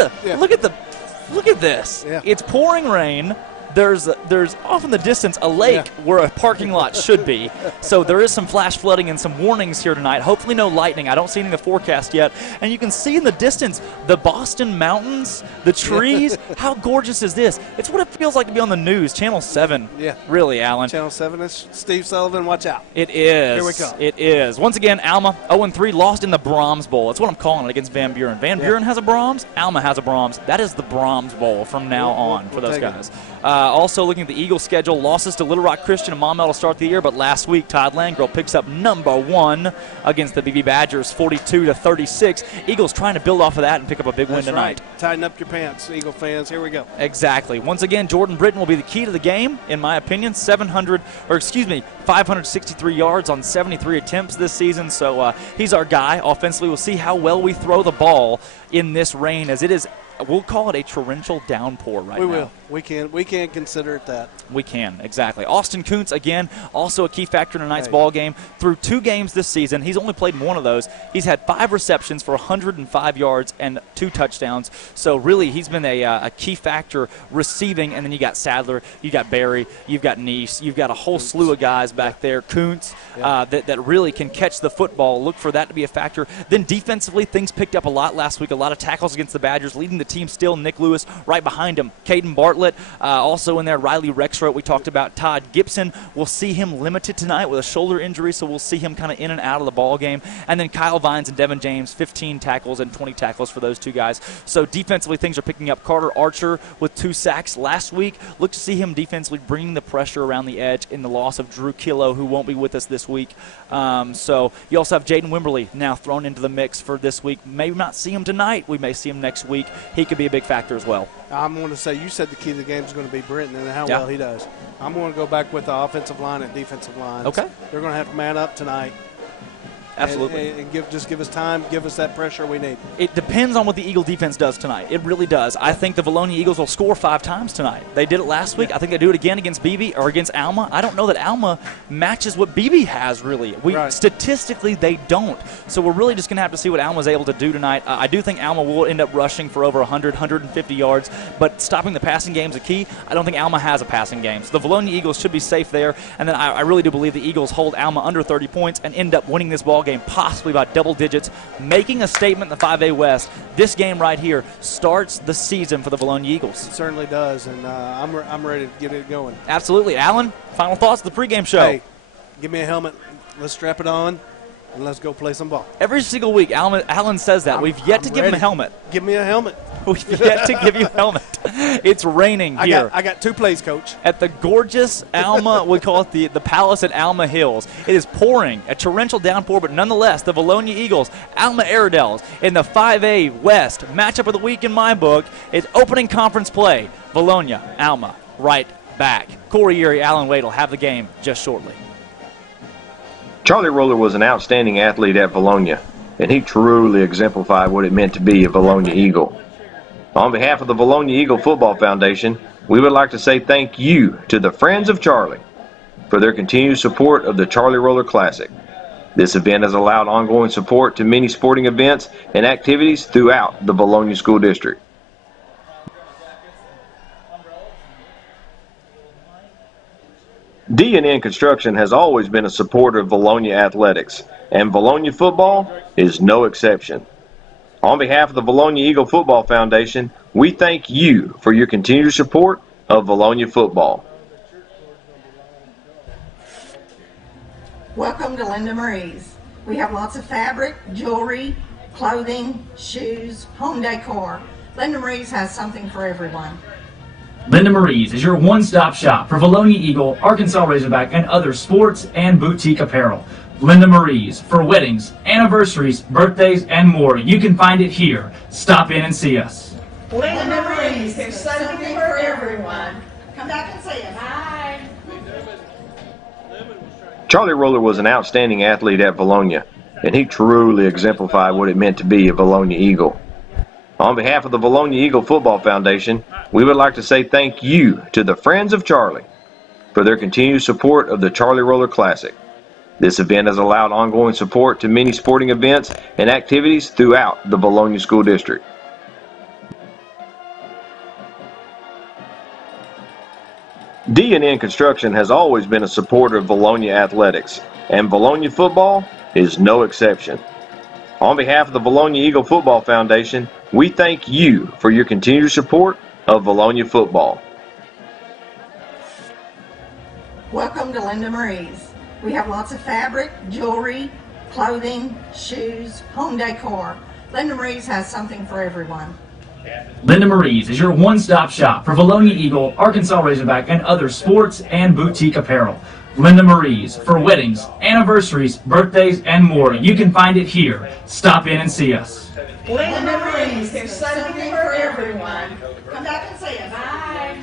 this. Yeah. It's pouring rain. There's off in the distance a lake where a parking lot should be. So there is some flash flooding and some warnings here tonight. Hopefully no lightning. I don't see any in the forecast yet. And you can see in the distance the Boston Mountains, the trees. How gorgeous is this? It's what it feels like to be on the news. Channel 7. Yeah. Really, Alan. Channel 7 is Steve Sullivan. Watch out. It is. Here we go. It is. Once again, Alma 0-3, lost in the Brahms Bowl. That's what I'm calling it against Van Buren. Van Buren has a Brahms. Alma has a Brahms. That is the Brahms Bowl from now on for those guys. Also looking at the Eagles' schedule, losses to Little Rock Christian and Maumelle to start the year, but last week Todd Landgrove picks up number 1 against the BB Badgers, 42-36. Eagles trying to build off of that and pick up a big win tonight. Right. Tighten up your pants, Eagle fans. Here we go. Exactly. Once again, Jordan Britton will be the key to the game, in my opinion. 563 yards on 73 attempts this season, so he's our guy. Offensively, we'll see how well we throw the ball in this rain, as it is. We'll call it a torrential downpour right now. We will. We can consider it that. We can, exactly. Austin Kuntz, again, also a key factor in tonight's ball game. Through 2 games this season, he's only played in 1 of those. He's had 5 receptions for 105 yards and 2 touchdowns. So really, he's been a key factor receiving. And then you got Sadler, you got Barry, you've got Neese, you've got a whole slew of guys back there. Kuntz, that really can catch the football. Look for that to be a factor. Then defensively, things picked up a lot last week. A lot of tackles against the Badgers, leading the the team still. Nick Lewis right behind him. Caden Bartlett also in there. Riley Rexroth, we talked about. Todd Gibson, we'll see him limited tonight with a shoulder injury, so we'll see him kind of in and out of the ball game. And then Kyle Vines and Devin James, 15 tackles and 20 tackles for those two guys. So defensively, things are picking up. Carter Archer with 2 sacks last week. Look to see him defensively bringing the pressure around the edge in the loss of Drew Killo, who won't be with us this week. So you also have Jaden Wimberly now thrown into the mix for this week. Maybe not see him tonight. We may see him next week. He could be a big factor as well. I'm going to say, you said the key to the game is going to be Brenton and how well he does. I'm going to go back with the offensive line and defensive line. Okay. They're going to have to man up tonight. Absolutely. And give us time, give us that pressure we need. It depends on what the Eagle defense does tonight. It really does. I think the Vilonia Eagles will score 5 times tonight. They did it last week. I think they do it again against BB or against Alma. I don't know that Alma matches what BB has, really. Statistically, they don't. So we're really just going to have to see what Alma's able to do tonight. I do think Alma will end up rushing for over 100, 150 yards, but stopping the passing game is a key. I don't think Alma has a passing game. So the Vilonia Eagles should be safe there. And then I really do believe the Eagles hold Alma under 30 points and end up winning this ball game possibly by double digits, making a statement in the 5A West. This game right here starts the season for the Vilonia Eagles. It certainly does, and I'm ready to get it going. Absolutely. Alan, final thoughts of the pregame show. Hey, give me a helmet. Let's strap it on, and let's go play some ball. Every single week, Alan says that. We've yet to give him a helmet. Give me a helmet. We've yet to give you a helmet. It's raining here. I got 2 plays, Coach. At the gorgeous Alma, we call it the Palace at Alma Hills. It is pouring, a torrential downpour, but nonetheless, the Vilonia Eagles, Alma Airedales, in the 5A West matchup of the week in my book is opening conference play. Vilonia, Alma, right back. Corey Erie, Alan Wade will have the game just shortly. Charlie Roller was an outstanding athlete at Vilonia, and he truly exemplified what it meant to be a Vilonia Eagle. On behalf of the Vilonia Eagle Football Foundation, we would like to say thank you to the Friends of Charlie for their continued support of the Charlie Roller Classic. This event has allowed ongoing support to many sporting events and activities throughout the Vilonia School District. D&N Construction has always been a supporter of Vilonia athletics, and Vilonia football is no exception. On behalf of the Vilonia Eagle Football Foundation, we thank you for your continued support of Vilonia football. Welcome to Linda Marie's. We have lots of fabric, jewelry, clothing, shoes, home decor. Linda Marie's has something for everyone. Linda Marie's is your one-stop shop for Vilonia Eagle, Arkansas Razorback, and other sports and boutique apparel. Linda Marie's for weddings, anniversaries, birthdays, and more. You can find it here. Stop in and see us. Linda Marie's, there's something for everyone. Come back and see us. Bye. Charlie Roller was an outstanding athlete at Vilonia, and he truly exemplified what it meant to be a Vilonia Eagle. On behalf of the Vilonia Eagle Football Foundation, we would like to say thank you to the Friends of Charlie for their continued support of the Charlie Roller Classic. This event has allowed ongoing support to many sporting events and activities throughout the Vilonia School District. D&N Construction has always been a supporter of Vilonia athletics, and Vilonia football is no exception. On behalf of the Vilonia Eagle Football Foundation, we thank you for your continued support of Vilonia football. Welcome to Linda Marie's. We have lots of fabric, jewelry, clothing, shoes, home decor. Linda Marie's has something for everyone. Linda Marie's is your one-stop shop for Vilonia Eagle, Arkansas Razorback, and other sports and boutique apparel. Linda Marie's for weddings, anniversaries, birthdays, and more. You can find it here. Stop in and see us. Linda Marie's, there's something for everyone. Come back and see us. Bye.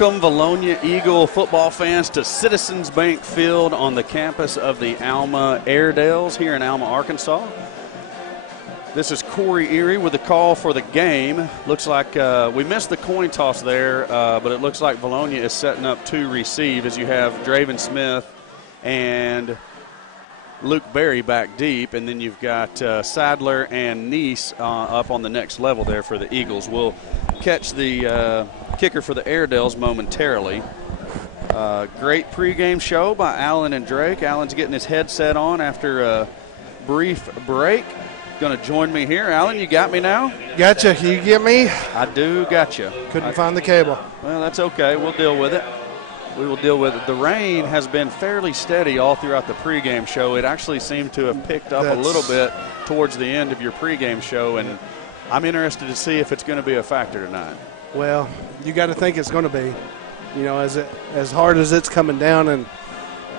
Welcome, Vilonia Eagle football fans, to Citizens Bank Field on the campus of the Alma Airedales here in Alma, Arkansas. This is Corey Erie with the call for the game. Looks like we missed the coin toss there, but it looks like Vilonia is setting up to receive as you have Draven Smith and Luke Berry back deep, and then you've got Sadler and Neese up on the next level there for the Eagles. We'll catch the kicker for the Airedales momentarily. Great pregame show by Alan and Drake. Alan's getting his headset on after a brief break. Going to join me here. Alan, you got me now? Gotcha. You get me? I do got you. Couldn't find the cable. Well, that's okay. We'll deal with it. We will deal with it. The rain has been fairly steady all throughout the pregame show. It actually seemed to have picked up a little bit towards the end of your pregame show, and I'm interested to see if it's going to be a factor tonight. Well, you got to think it's going to be. You know, as hard as it's coming down, and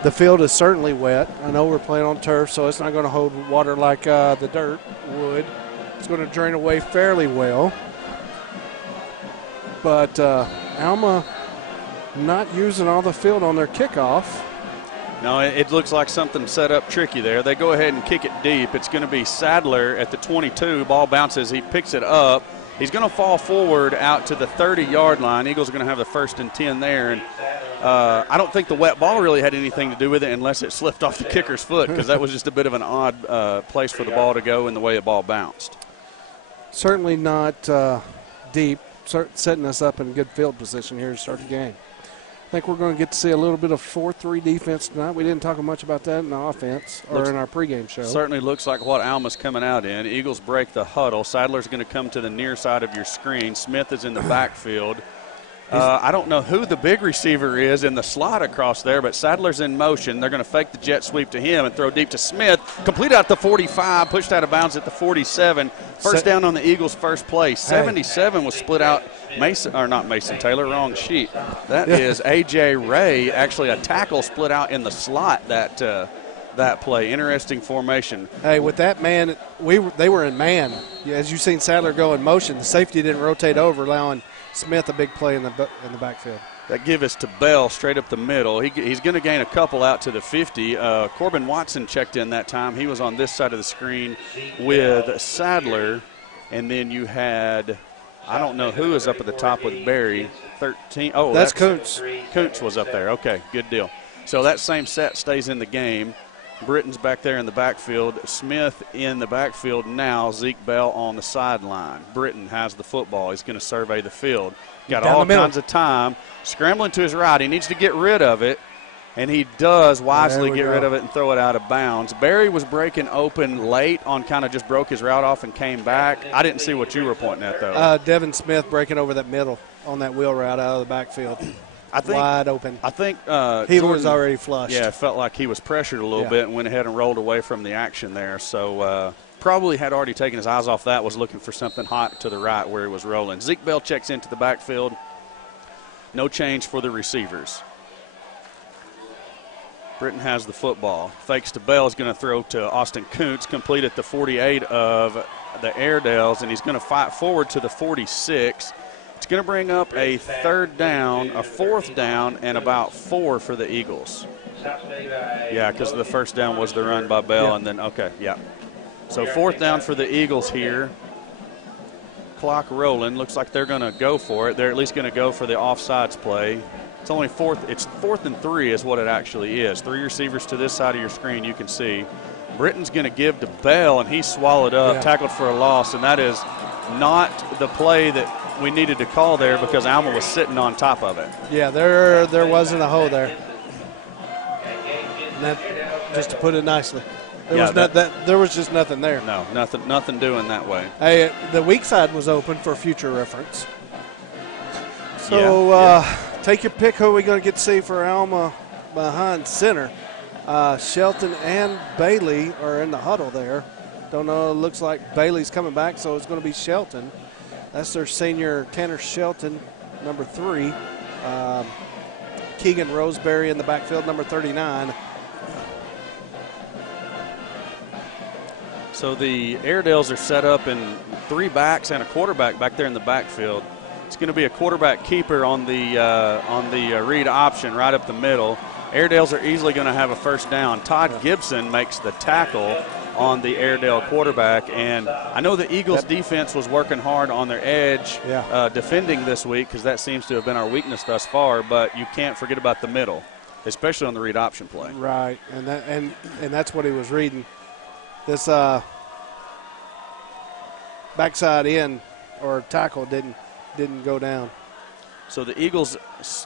the field is certainly wet. I know we're playing on turf, so it's not going to hold water like the dirt would. It's going to drain away fairly well. But Alma not using all the field on their kickoff. No, it looks like something set up tricky there. They go ahead and kick it deep. It's going to be Sadler at the 22. Ball bounces. He picks it up. He's going to fall forward out to the 30-yard line. Eagles are going to have the 1st and 10 there. And I don't think the wet ball really had anything to do with it unless it slipped off the kicker's foot, because that was just a bit of an odd place for the ball to go and the way the ball bounced. Certainly not deep, setting us up in good field position here to start the game. I think we're going to get to see a little bit of 4-3 defense tonight. We didn't talk much about that in the offense or in our pregame show. Certainly looks like what Alma's coming out in. Eagles break the huddle. Sadler's going to come to the near side of your screen. Smith is in the backfield. I don't know who the big receiver is in the slot across there, but Sadler's in motion. They're going to fake the jet sweep to him and throw deep to Smith. Complete out the 45, pushed out of bounds at the 47. First down on the Eagles' first play. 77 was split out. Not Mason Taylor, wrong sheet. That is A.J. Ray. Actually, a tackle split out in the slot that play. Interesting formation. Hey, with that man, they were in man. As you've seen Sadler go in motion, the safety didn't rotate over, allowing Smith a big play in the backfield. That give us to Bell straight up the middle. He's going to gain a couple out to the 50. Corbin Watson checked in that time. He was on this side of the screen with Sadler. And then you had, I don't know who is up at the top with Barry. 13. Oh, that's Kuntz. Kuntz was up there. Okay, good deal. So that same set stays in the game. Britton's back there in the backfield. Smith in the backfield now. Zeke Bell on the sideline. Britton has the football. He's going to survey the field. Got all kinds of time. Scrambling to his right. He needs to get rid of it, and he does wisely get rid of it and throw it out of bounds. Barry was breaking open late on, kind of just broke his route off and came back. I didn't see what you were pointing at, though. Devin Smith breaking over that middle on that wheel route out of the backfield. Wide open. I think he was already flushed. Yeah, it felt like he was pressured a little bit and went ahead and rolled away from the action there. So probably had already taken his eyes off that, was looking for something hot to the right where he was rolling. Zeke Bell checks into the backfield. No change for the receivers. Britton has the football. Fakes to Bell, is going to throw to Austin Kuntz, complete at the 48 of the Airedales, and he's going to fight forward to the 46. It's going to bring up a 3rd down, a 4th down, and about 4 for the Eagles. Yeah, because the first down was the run by Bell, and then, So 4th down for the Eagles here. Clock rolling. Looks like they're going to go for it. They're at least going to go for the offsides play. It's only 4th. It's 4th and 3 is what it actually is. 3 receivers to this side of your screen, you can see. Britton's going to give to Bell, and he's swallowed up, tackled for a loss, and that is not the play that we needed to call there because Alma was sitting on top of it. Yeah, there wasn't a hole there. And that, just to put it nicely, there was just nothing there. No, nothing doing that way. Hey, the weak side was open for future reference. So take your pick. Who are we going to get to see for Alma behind center? Shelton and Bailey are in the huddle there. Don't know. It looks like Bailey's coming back, so it's going to be Shelton. That's their senior, Tanner Shelton, number 3. Keegan Roseberry in the backfield, number 39. So the Airedales are set up in 3 backs and a quarterback back there in the backfield. It's going to be a quarterback keeper on the read option right up the middle. Airedales are easily going to have a first down. Todd Gibson makes the tackle on the Airedale quarterback, and I know the Eagles defense was working hard on their edge defending this week, because that seems to have been our weakness thus far, but you can't forget about the middle, especially on the read option play. Right, and that's what he was reading. This backside in or tackle didn't go down. So the Eagles,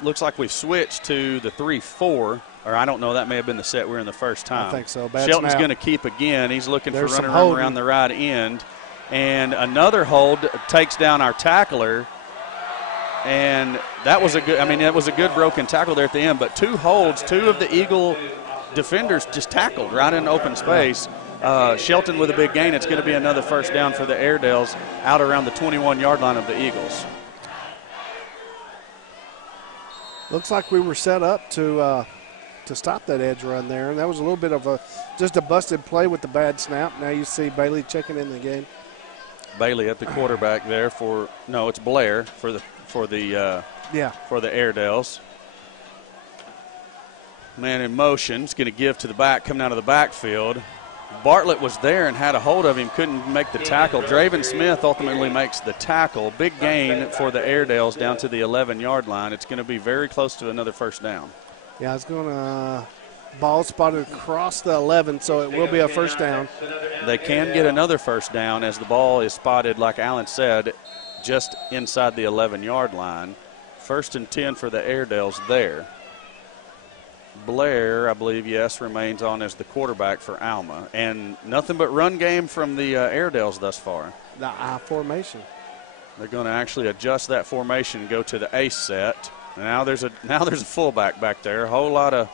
looks like we've switched to the 3-4, or I don't know, that may have been the set we're in the first time. I think so. Bad Shelton's snap. going to keep again. He's looking There's for some running room holding. around the right end. And another hold takes down our tackler. And that was it was a good broken tackle there at the end, but two holds, two of the Eagle defenders just tackled right in open space. Shelton with a big gain. It's going to be another first down for the Airedales out around the 21-yard line of the Eagles. Looks like we were set up to stop that edge run there, and that was a little bit of just a busted play with the bad snap. Now you see Bailey checking in the game. Bailey at the quarterback there it's Blair for the Airedales. Man in motion. It's going to give to the back coming out of the backfield. Bartlett was there and had a hold of him, couldn't make the tackle. Draven Smith ultimately makes the tackle. Big gain for the Airedales down to the 11-yard line. It's going to be very close to another first down. Yeah, it's going to ball spotted across the 11, so it will be a first down. They can get another first down as the ball is spotted, like Alan said, just inside the 11-yard line. 1st and 10 for the Airedales there. Blair, I believe, remains on as the quarterback for Alma. And nothing but run game from the Airedales thus far. The I formation. They're going to actually adjust that formation and go to the ace set. Now there's a fullback back there. A whole lot of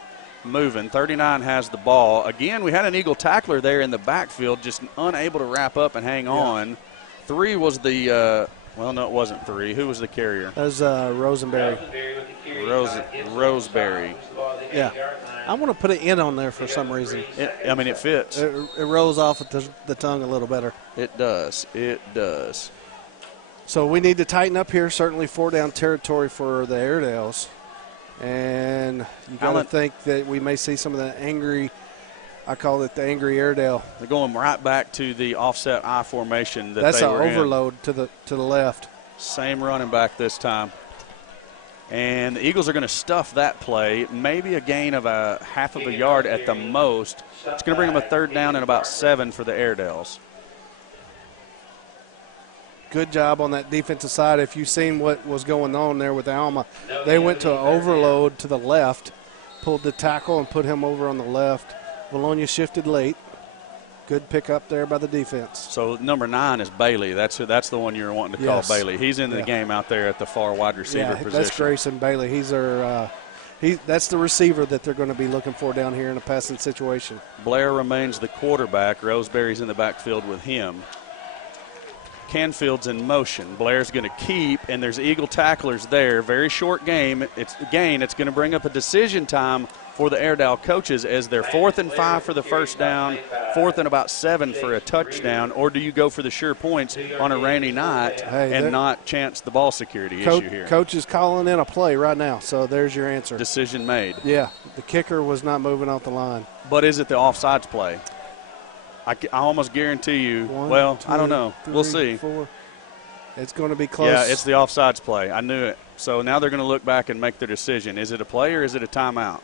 moving. 39 has the ball. Again, we had an Eagle tackler there in the backfield, just unable to wrap up and hang on. 3 was the no, it wasn't 3. Who was the carrier? That was Rosenberry. Roseberry. Yeah. I want to put an N on there for some reason. It fits. It rolls off at the tongue a little better. It does. It does. So we need to tighten up here. Certainly 4-down territory for the Airedales. And you got to think that we may see some of the angry, I call it the angry Airedale. They're going right back to the offset I formation that That's they an were overload in. to the left. Same running back this time. And the Eagles are going to stuff that play, maybe a gain of a half of a yard at the most. It's going to bring them a 3rd down and about 7 for the Airedales. Good job on that defensive side. If you've seen what was going on there with Alma, they went to an overload to the left, pulled the tackle and put him over on the left. Vilonia shifted late. Good pickup there by the defense. So number 9 is Bailey. That's the one you're wanting to call Bailey. He's in the game out there at the far wide receiver position. That's Grayson Bailey. He's that's the receiver that they're going to be looking for down here in a passing situation. Blair remains the quarterback. Roseberry's in the backfield with him. Canfield's in motion. Blair's going to keep, and there's Eagle tacklers there. Very short game. It's going to bring up a decision time for the Airedale coaches as they're 4th and 5 for the first down, 4th and about 7 for a touchdown, or do you go for the sure points on a rainy night and not chance the ball security issue here? Coach is calling in a play right now, so there's your answer. Decision made. Yeah, the kicker was not moving off the line. But is it the offsides play? I almost guarantee you. 1, 2, I don't know. 3, we'll see. 4. It's going to be close. Yeah, it's the offsides play. I knew it. So now they're going to look back and make their decision. Is it a play or is it a timeout?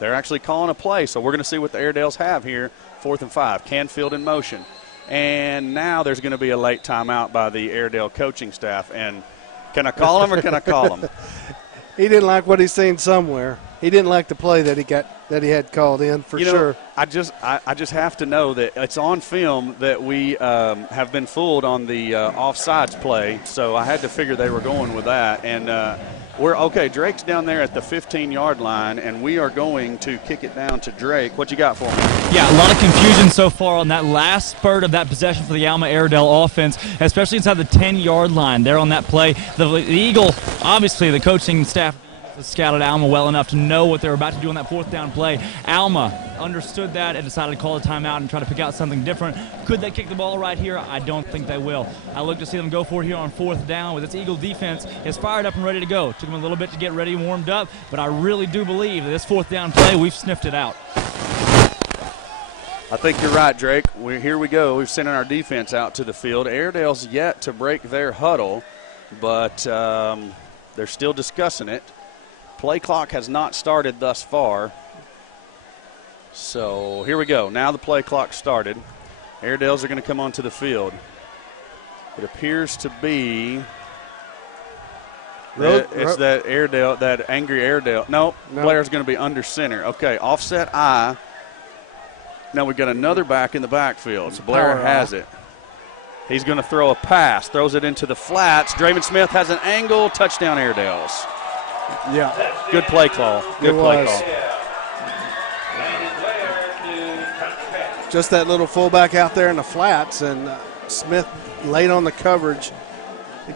They're actually calling a play, so we're going to see what the Airedales have here. 4th and 5. Canfield in motion. And now there's going to be a late timeout by the Airedale coaching staff. And can I call him or can I call him? He didn't like what he's seen somewhere. He didn't like the play that he had called in for sure. I just have to know that it's on film that we have been fooled on the offsides play. So I had to figure they were going with that. And Drake's down there at the 15-yard line, and we are going to kick it down to Drake. What you got for me? Yeah, a lot of confusion so far on that last spurt of that possession for the Alma Airedale offense, especially inside the 10-yard line there on that play. The Eagle, obviously the coaching staff scouted Alma well enough to know what they were about to do on that fourth down play. Alma understood that and decided to call a timeout and try to pick out something different. Could they kick the ball right here? I don't think they will. I look to see them go for it here on fourth down with its Eagle defense is fired up and ready to go. Took them a little bit to get ready and warmed up, but I really do believe that this fourth down play, we've sniffed it out. I think you're right, Drake. Here we go. We've sent our defense out to the field. Airedale's yet to break their huddle, but they're still discussing it. Play clock has not started thus far. So here we go. Now the play clock started. Airedales are going to come onto the field. It appears to be that Airedale, that angry Airedale. No, Blair's going to be under center. Okay, offset I. Now we've got another back in the backfield. So Blair has it. He's going to throw a pass, throws it into the flats. Draven Smith has an angle, touchdown Airedales. Yeah. Good play call. Good play call. Just that little fullback out there in the flats, and Smith late on the coverage,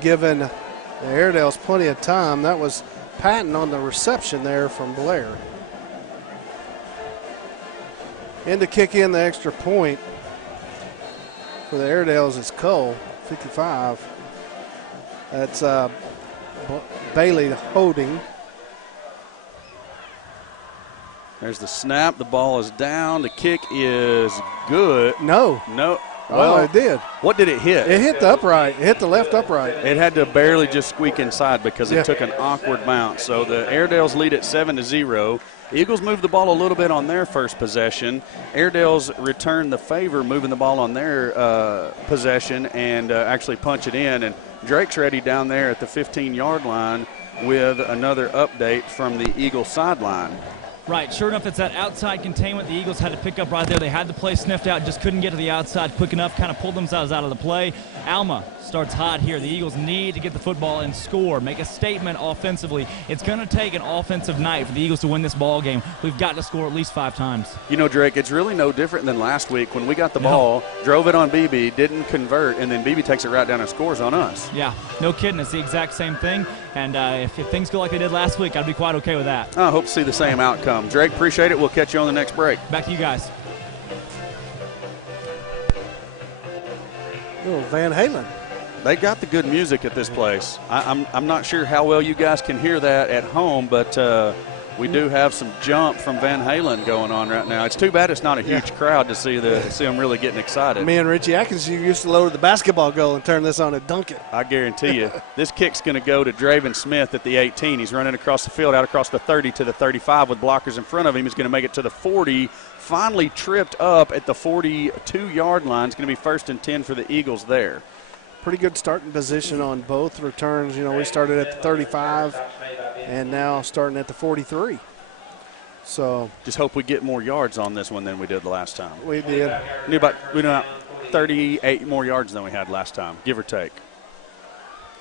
giving the Airedales plenty of time. That was Patton on the reception there from Blair. And to kick in the extra point for the Airedales is Cole, 55. That's Bailey holding. There's the snap. The ball is down. The kick is good. No. Well, it did. What did it hit? It hit the upright. It hit the left upright. It had to barely just squeak inside because it took an awkward bounce. So the Airedales lead at 7-0. Eagles moved the ball a little bit on their first possession. Airedales returned the favor, moving the ball on their possession and actually punch it in. And Drake's ready down there at the 15-yard line with another update from the Eagle sideline. Right, sure enough, it's that outside containment the Eagles had to pick up right there. They had the play sniffed out, just couldn't get to the outside quick enough, kind of pulled themselves out of the play. Alma starts hot here. The Eagles need to get the football and score, make a statement offensively. It's going to take an offensive night for the Eagles to win this ball game. We've got to score at least 5 times. You know, Drake, it's really no different than last week when we got the ball, drove it on BB, didn't convert, and then BB takes it right down and scores on us. Yeah, no kidding. It's the exact same thing. And if things go like they did last week, I'd be quite okay with that. I hope to see the same outcome. Drake, appreciate it. We'll catch you on the next break. Back to you guys. Oh, Van Halen. They got the good music at this place. I'm not sure how well you guys can hear that at home, but we do have some jump from Van Halen going on right now. It's too bad it's not a huge crowd to see them really getting excited. Me and Richie Atkins used to lower the basketball goal and turn this on and dunk it. I guarantee you. This kick's going to go to Draven Smith at the 18. He's running across the field, out across the 30 to the 35 with blockers in front of him. He's going to make it to the 40. Finally tripped up at the 42-yard line. It's going to be 1st and 10 for the Eagles there. Pretty good starting position on both returns. You know, we started at the 35 and now starting at the 43. So just hope we get more yards on this one than we did the last time. We did. We knew about 38 more yards than we had last time, give or take.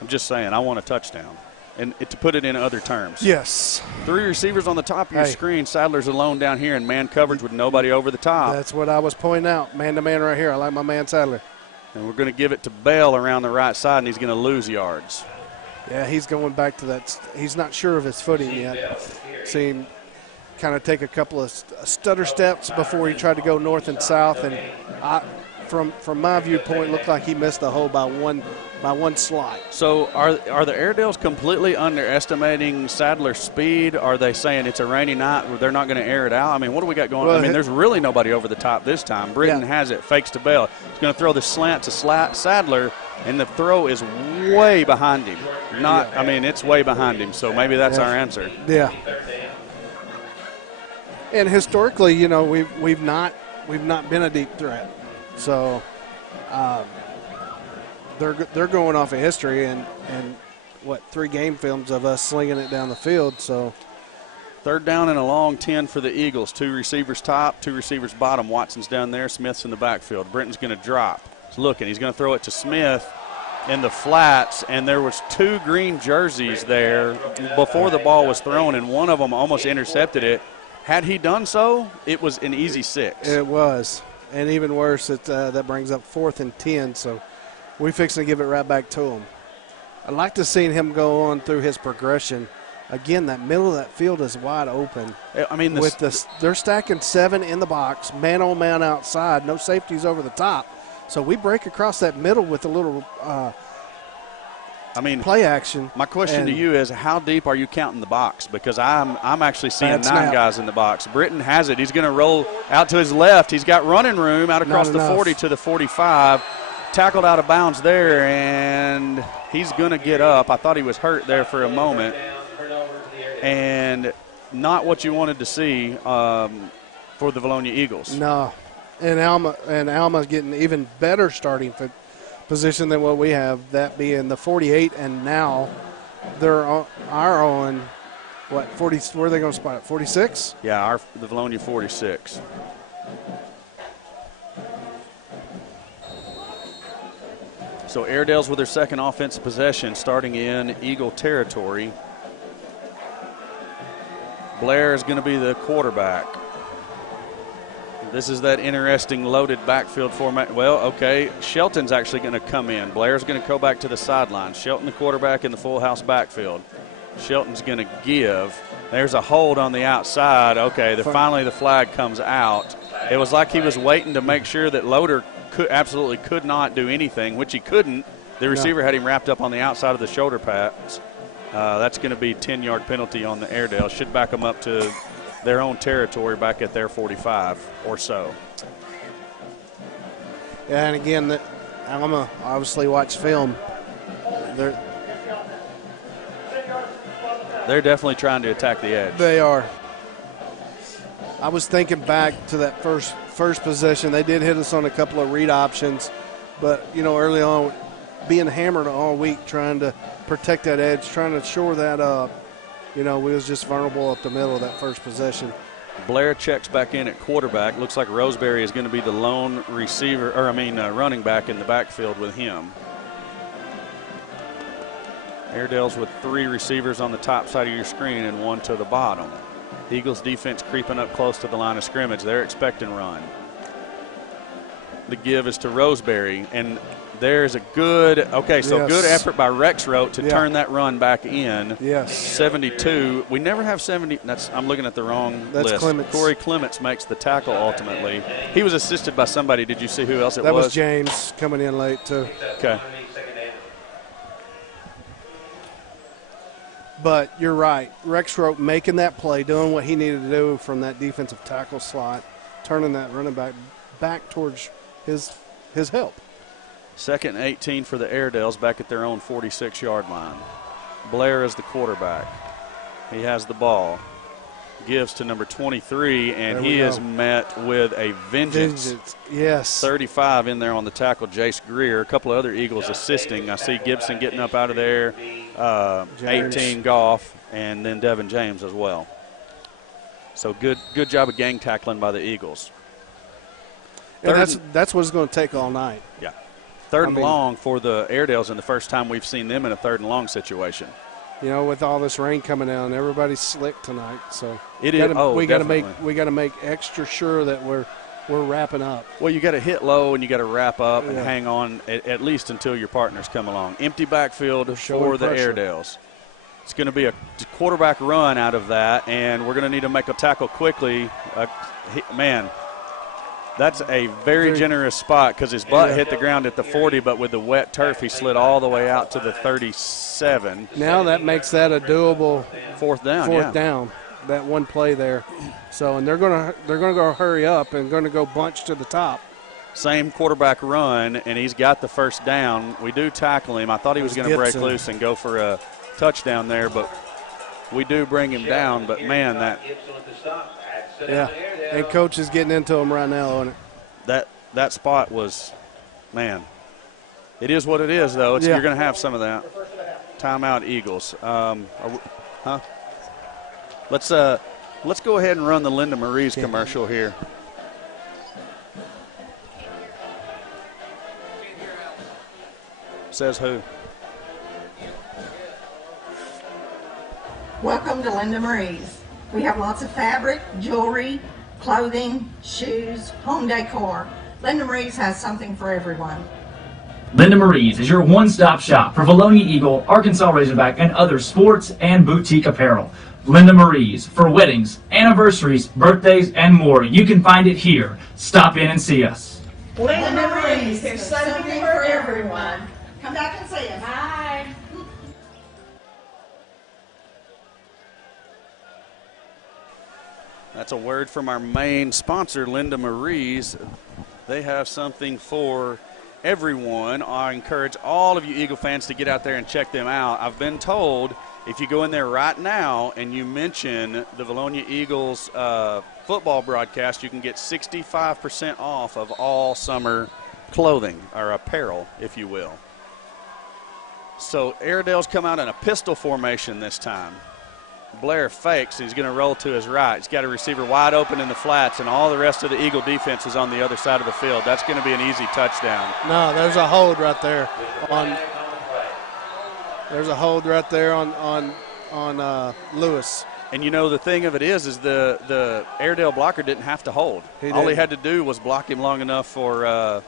I'm just saying, I want a touchdown. And to put it in other terms. Yes. 3 receivers on the top of your screen. Sadler's alone down here in man coverage with nobody over the top. That's what I was pointing out. Man-to-man right here. I like my man Sadler. And we're going to give it to Bell around the right side, and he's going to lose yards. Yeah, he's going back to that. He's not sure of his footing yet. See him kind of take a couple of stutter steps before he tried to go north and south. And from my viewpoint, looked like he missed the hole by one slide. So are the Airedales completely underestimating Sadler's speed? Are they saying it's a rainy night where they're not going to air it out? I mean, what do we got going on? I mean, there's really nobody over the top this time. Britton has it, fakes to Bell. He's going to throw the slant to Sadler, and the throw is way behind him. I mean, it's way behind him, so maybe that's our answer. Yeah. And historically, you know, we've not been a deep threat. So they're going off of history and 3 game films of us slinging it down the field. So 3rd down and a long 10 for the Eagles. 2 receivers top, 2 receivers bottom. Watson's down there. Smith's in the backfield. Britton's going to drop. He's looking. He's going to throw it to Smith in the flats, and there was 2 green jerseys there before the ball was thrown, and one of them almost intercepted it. Had he done so, it was an easy 6. It was. And even worse, that brings up 4th and 10, so we're fixing to give it right back to him. I'd like to see him go on through his progression again, that middle of that field is wide open. I mean, they're stacking 7 in the box, man on man outside, no safeties over the top. So we break across that middle with a little play action. My question to you is, how deep are you counting the box? Because I'm actually seeing 9 guys in the box. Britton has it. He's going to roll out to his left. He's got running room out across the 40 to the 45. Tackled out of bounds there, and he's going to get up. I thought he was hurt there for a moment. And not what you wanted to see for the Vilonia Eagles. No. And Alma's getting even better starting position than what we have, that being the 48, and now they're on what, 40? Where are they going to spot it? 46? Yeah, the Vilonia 46. So Airedales with their second offensive possession, starting in Eagle territory. Blair is going to be the quarterback. This is that interesting loaded backfield format. Well, okay, Shelton's actually going to come in. Blair's going to go back to the sideline. Shelton, the quarterback, in the full house backfield. Shelton's going to give. There's a hold on the outside. Okay, finally the flag comes out. It was like he was waiting to make sure that Loader absolutely could not do anything, which he couldn't. The receiver had him wrapped up on the outside of the shoulder pads. That's going to be 10-yard penalty on the Airedale. Should back them up to their own territory back at their 45 or so. Yeah, and again, Alma obviously watch film. They're definitely trying to attack the edge. They are. I was thinking back to that first possession. They did hit us on a couple of read options, but, early on, being hammered all week trying to protect that edge, trying to shore that up. We was just vulnerable up the middle of that first possession. Blair checks back in at quarterback. Looks like Roseberry is going to be the lone running back in the backfield with him. Airedales with 3 receivers on the top side of your screen and 1 to the bottom. The Eagles defense creeping up close to the line of scrimmage. They're expecting run. The give is to Roseberry, and there's a good effort by Rexroth to turn that run back in. Yes. 72. We never have 70. I'm looking at the wrong list. Clements. Corey Clements makes the tackle ultimately. He was assisted by somebody. Did you see who else it was? That was James coming in late, too. Okay. But you're right. Rexroth making that play, doing what he needed to do from that defensive tackle slot, turning that running back towards his help. 2nd and 18 for the Airedales back at their own 46-yard line. Blair is the quarterback. He has the ball. Gives to number 23, and he is met with a vengeance. Yes. 35 in there on the tackle, Jace Greer. A couple of other Eagles assisting. I see Gibson getting up out of there. 18 Goff, and then Devin James as well. So good job of gang tackling by the Eagles. And that's what it's going to take all night. Yeah. Third and long for the Airedales, and the first time we've seen them in a 3rd and long situation. With all this rain coming down, everybody's slick tonight. So we got to make extra sure that we're wrapping up. Well, you got to hit low and you got to wrap up and hang on at least until your partners come along. Empty backfield for the Airedales. It's going to be a quarterback run out of that, and we're going to need to make a tackle quickly. That's a very generous spot because his butt hit the ground at the 40, but with the wet turf, he slid all the way out to the 37. Now that makes that a doable fourth down. That one play there. So, and they're gonna go hurry up and going to go bunch to the top. Same quarterback run, and he's got the first down. We do tackle him. I thought he was going to break loose and go for a touchdown there, but we do bring him down. But man, and coach is getting into him right now on it. That spot was, man. It is what it is, though. You're going to have some of that. Timeout, Eagles. Let's go ahead and run the Linda Marie's commercial here. Says who? Welcome to Linda Marie's. We have lots of fabric, jewelry, clothing, shoes, home decor. Linda Marie's has something for everyone. Linda Marie's is your one-stop shop for Vilonia Eagle, Arkansas Razorback, and other sports and boutique apparel. Linda Marie's for weddings, anniversaries, birthdays, and more. You can find it here. Stop in and see us. Linda Marie's, there's something for everyone. Come back and see us. Bye. That's a word from our main sponsor, Linda Marie's. They have something for everyone. I encourage all of you Eagle fans to get out there and check them out. I've been told if you go in there right now and you mention the Vilonia Eagles football broadcast, you can get 65% off of all summer clothing, or apparel, if you will. So Airedale's come out in a pistol formation this time. Blair fakes, and he's going to roll to his right. He's got a receiver wide open in the flats, and all the rest of the Eagle defense is on the other side of the field. That's going to be an easy touchdown. No, there's a hold right there on. There's a hold right there on Lewis. And you know the thing of it is the Airedale blocker didn't have to hold. All he had to do was block him long enough for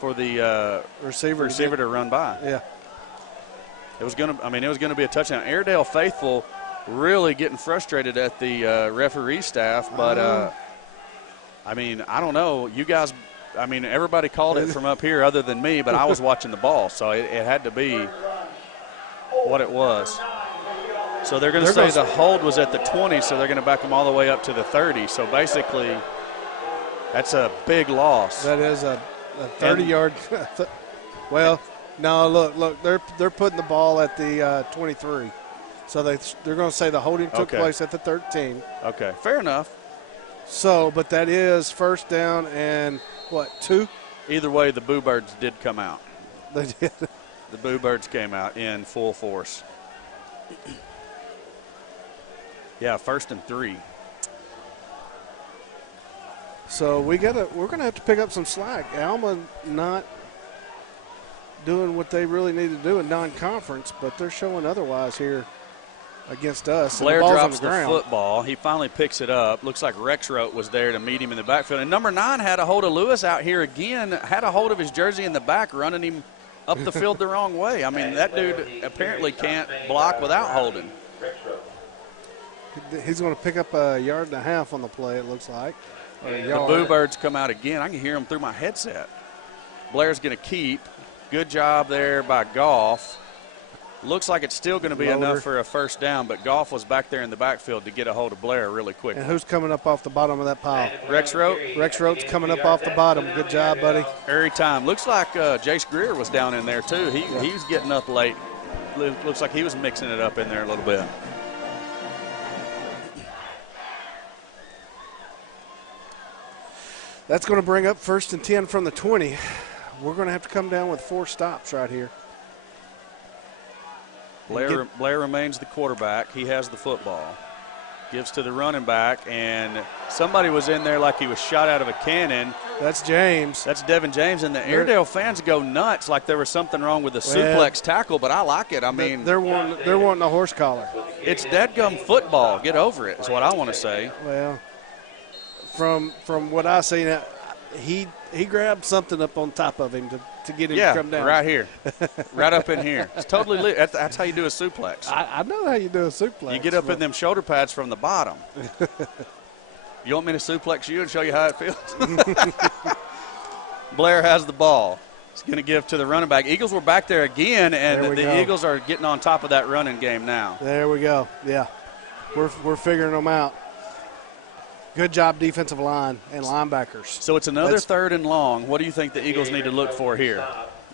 the receiver to run by. Yeah. It was going to be a touchdown. Airedale faithful really getting frustrated at the referee staff, but I don't know. You guys, everybody called it from up here other than me, but I was watching the ball, so it had to be what it was. So they're going to say the hold was at the 20, so they're going to back them all the way up to the 30. So basically, that's a big loss. That is a 30-yard. Well, no, look, they're putting the ball at the 23. So they're going to say the holding took place at the 13. Okay, fair enough. So, but that is first down and, 2? Either way, the Boo Birds did come out. They did. The Boo Birds came out in full force. Yeah, 1st and 3. So we're gonna have to pick up some slack. Alma not doing what they really need to do in non-conference, but they're showing otherwise here against us. Blair drops the football. He finally picks it up. Looks like Rexroth was there to meet him in the backfield. And number 9 had a hold of Lewis out here again, had a hold of his jersey in the back, running him up the field the wrong way. That dude apparently can't block without holding. He's going to pick up a yard and a half on the play, it looks like. The Boo Birds come out again. I can hear them through my headset. Blair's going to keep. Good job there by Goff. Looks like it's still going to be enough for a first down, but Goff was back there in the backfield to get a hold of Blair really quickly. And who's coming up off the bottom of that pile? Rexroth. Rexroth's coming up off the bottom. Good job, buddy. Every time. Looks like Jace Greer was down in there, too. He was getting up late. Looks like he was mixing it up in there a little bit. That's going to bring up 1st and 10 from the 20. We're going to have to come down with 4 stops right here. Blair remains the quarterback. He has the football. Gives to the running back, and somebody was in there like he was shot out of a cannon. That's James. That's Devin James, and the Airedale fans go nuts like there was something wrong with the suplex tackle, but I like it. They're wanting a horse collar. It's dadgum football. Get over it is what I want to say. Well, from what I see, he grabbed something up on top of him to get him to come down. Right here. Right up in here. It's totally that's how you do a suplex. I know how you do a suplex. You get up in them shoulder pads from the bottom. You want me to suplex you and show you how it feels? Blair has the ball. He's going to give to the running back. Eagles were back there again, and the Eagles are getting on top of that running game now. There we go. Yeah. We're figuring them out. Good job, defensive line and linebackers. So it's another 3rd and long. What do you think the Eagles need to look for here?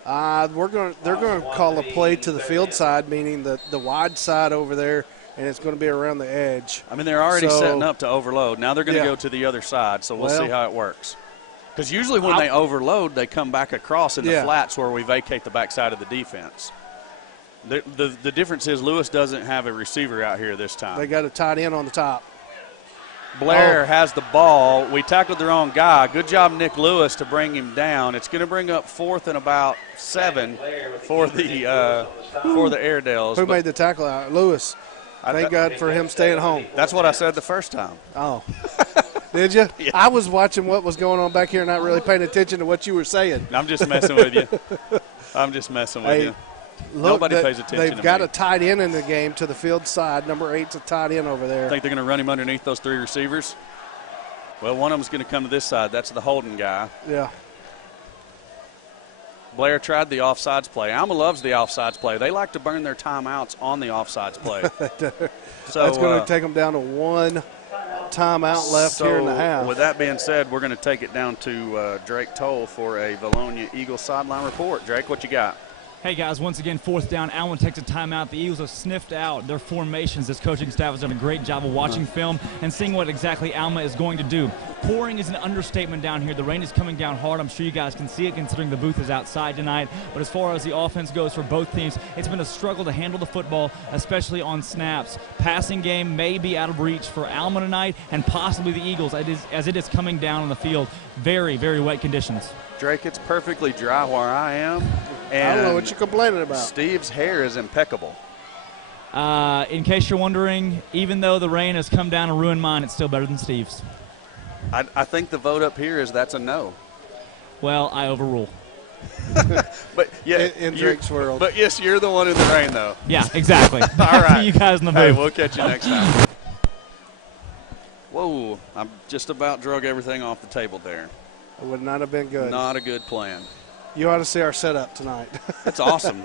They're going to call a play to the field side, meaning the wide side over there, and it's going to be around the edge. They're already setting up to overload. Now they're going to go to the other side, so we'll see how it works. Because usually when they overload, they come back across in the flats where we vacate the backside of the defense. The difference is Lewis doesn't have a receiver out here this time. They got a tight end on the top. Blair has the ball. We tackled the wrong guy. Good job, Nick Lewis, to bring him down. It's going to bring up 4th and about 7 for the Airedales. Who made the tackle out? Lewis. Thank God for him staying home. That's what I said the first time. Oh. Did you? Yeah. I was watching what was going on back here, not really paying attention to what you were saying. I'm just messing with you. I'm just messing with you. Look, Nobody pays attention They've to got me. a tight end in the game to the field side. Number 8's a tight end over there. I think they're going to run him underneath those 3 receivers. Well, one of them's going to come to this side. That's the holding guy. Yeah. Blair tried the offsides play. Alma loves the offsides play. They like to burn their timeouts on the offsides play. So that's going to take them down to 1 timeout left here in the half. With that being said, we're going to take it down to Drake Toll for a Vilonia Eagles sideline report. Drake, what you got? Hey guys, once again, 4th down. Alma takes a timeout. The Eagles have sniffed out their formations. This coaching staff has done a great job of watching film and seeing what exactly Alma is going to do. Pouring is an understatement down here. The rain is coming down hard. I'm sure you guys can see it considering the booth is outside tonight. But as far as the offense goes for both teams, it's been a struggle to handle the football, especially on snaps. Passing game may be out of reach for Alma tonight and possibly the Eagles as it is coming down on the field. Very, very wet conditions. Drake, it's perfectly dry where I am. And I don't know what you're complaining about. Steve's hair is impeccable. In case you're wondering, even though the rain has come down and ruined mine, it's still better than Steve's. I think the vote up here is that's a no. Well, I overrule. But yeah, in Drake's world. But yes, you're the one in the rain, though. Yeah, exactly. All right. See you guys in the booth. Hey, we'll catch you next time. Whoa, I just about drug everything off the table there. It would not have been good. Not a good plan. You ought to see our setup tonight. It's awesome.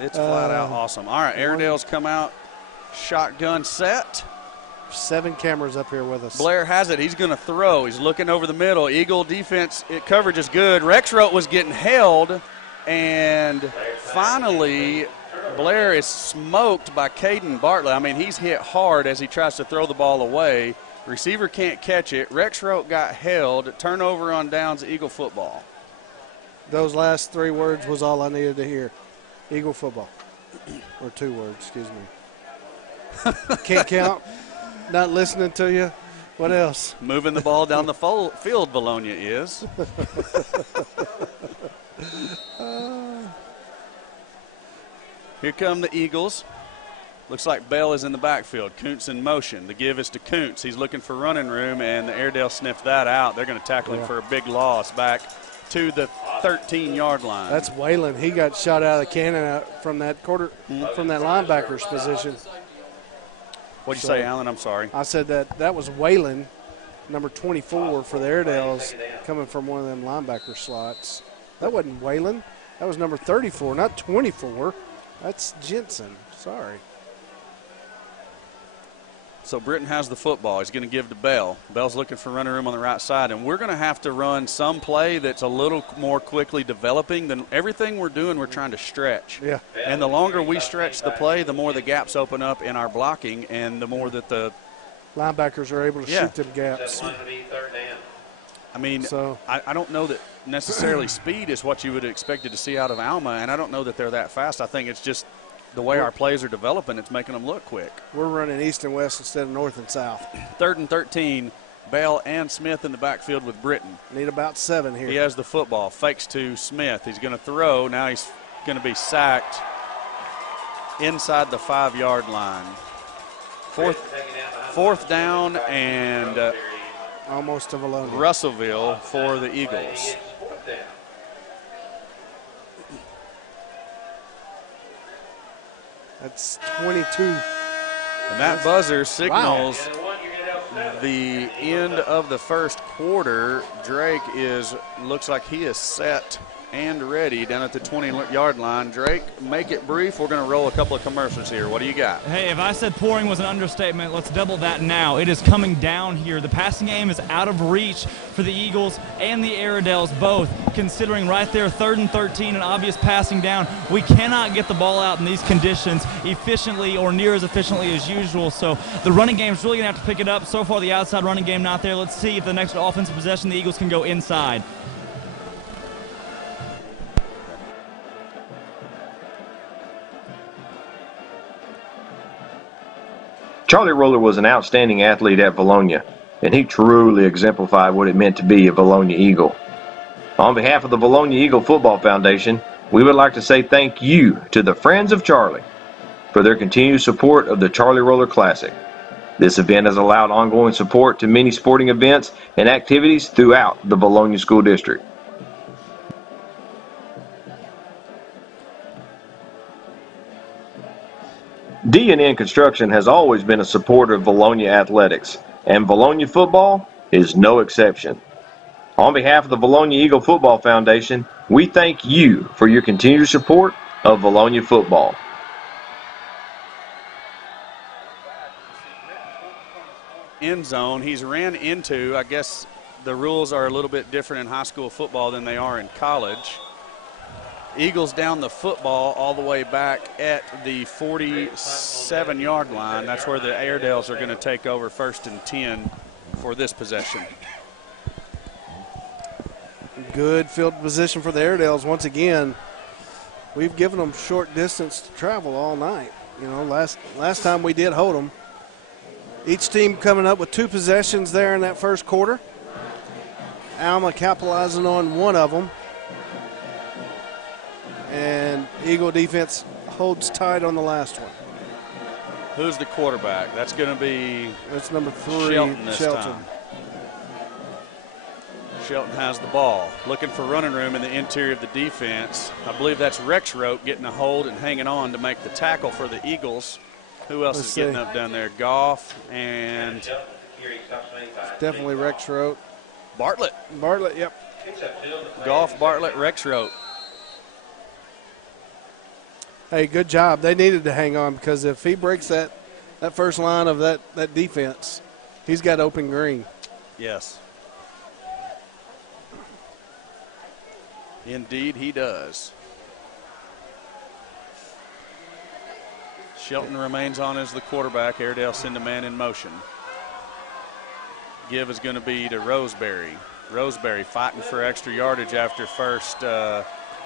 It's flat out awesome. All right, Airedale's come out. Shotgun set. 7 cameras up here with us. Blair has it. He's going to throw. He's looking over the middle. Eagle defense coverage is good. Rexroth was getting held, and finally Blair is smoked by Caden Bartlett. I mean, he's hit hard as he tries to throw the ball away. Receiver can't catch it. Rexroth got held. Turnover on downs, Eagle football. Those last 3 words was all I needed to hear. Eagle football. Or 2 words, excuse me. Can't count. Not listening to you. What else? Moving the ball down the field, Vilonia is. Here come the Eagles. Looks like Bell is in the backfield. Kuntz in motion. The give is to Kuntz. He's looking for running room, and the Airedale sniffed that out. They're going to tackle him for a big loss back to the 13-yard line. That's Waylon. He got shot out of the cannon out from that from that linebacker's position. What'd you say, Alan? I'm sorry. I said that was Waylon, number 24 for the Airedales, coming from one of them linebacker slots. That wasn't Waylon. That was number 34, not 24. That's Jensen. Sorry. So Britton has the football. He's going to give to Bell. Bell's looking for running room on the right side, and we're going to have to run some play that's a little more quickly developing than everything we're doing. We're trying to stretch. Yeah. And the longer we stretch the play, the more the gaps open up in our blocking, and the more that the linebackers are able to shoot them gaps. I mean, I don't know that necessarily speed is what you would have expected to see out of Alma, and I don't know that they're that fast. I think it's just the way our plays are developing, it's making them look quick. We're running east and west instead of north and south. 3rd and 13, Bell and Smith in the backfield with Britton. Need about 7 here. He has the football, fakes to Smith. He's going to throw. Now he's going to be sacked inside the 5-yard line. Fourth down and almost to Vilonia. Russellville for the Eagles. That's 22. And that buzzer signals the end of the first quarter. Drake looks like he is set and ready down at the 20-yard line. Drake, make it brief. We're going to roll a couple of commercials here. What do you got? Hey, if I said pouring was an understatement, let's double that now. It is coming down here. The passing game is out of reach for the Eagles and the Airedales both, considering right there 3rd and 13, an obvious passing down. We cannot get the ball out in these conditions efficiently or near as efficiently as usual, so the running game is really going to have to pick it up. So far, the outside running game not there. Let's see if the next offensive possession, the Eagles can go inside. Charlie Roller was an outstanding athlete at Vilonia, and he truly exemplified what it meant to be a Vilonia Eagle. On behalf of the Vilonia Eagle Football Foundation, we would like to say thank you to the Friends of Charlie for their continued support of the Charlie Roller Classic. This event has allowed ongoing support to many sporting events and activities throughout the Vilonia School District. D&N Construction has always been a supporter of Vilonia athletics, and Vilonia football is no exception. On behalf of the Vilonia Eagle Football Foundation, we thank you for your continued support of Vilonia football. End zone. He's ran into, I guess the rules are a little bit different in high school football than they are in college. Eagles down the football all the way back at the 47-yard line. That's where the Airedales are going to take over 1st and 10 for this possession. Good field position for the Airedales once again. We've given them short distance to travel all night. You know, last time we did hold them. Each team coming up with 2 possessions there in that first quarter. Alma capitalizing on one of them. And Eagle defense holds tight on the last one. Who's the quarterback? That's going to be That's number 3, Shelton this time. Shelton has the ball. Looking for running room in the interior of the defense. I believe that's Rexroth getting a hold and hanging on to make the tackle for the Eagles. Who else is getting up down there? Goff and definitely Rexroth. Bartlett. Bartlett, yep. Goff, Bartlett, Rexroth. Hey, good job. They needed to hang on because if he breaks that first line of that defense, he's got open green. Yes. Indeed, he does. Shelton remains on as the quarterback. Airedale send a man in motion. Give is going to be to Roseberry. Roseberry fighting for extra yardage after first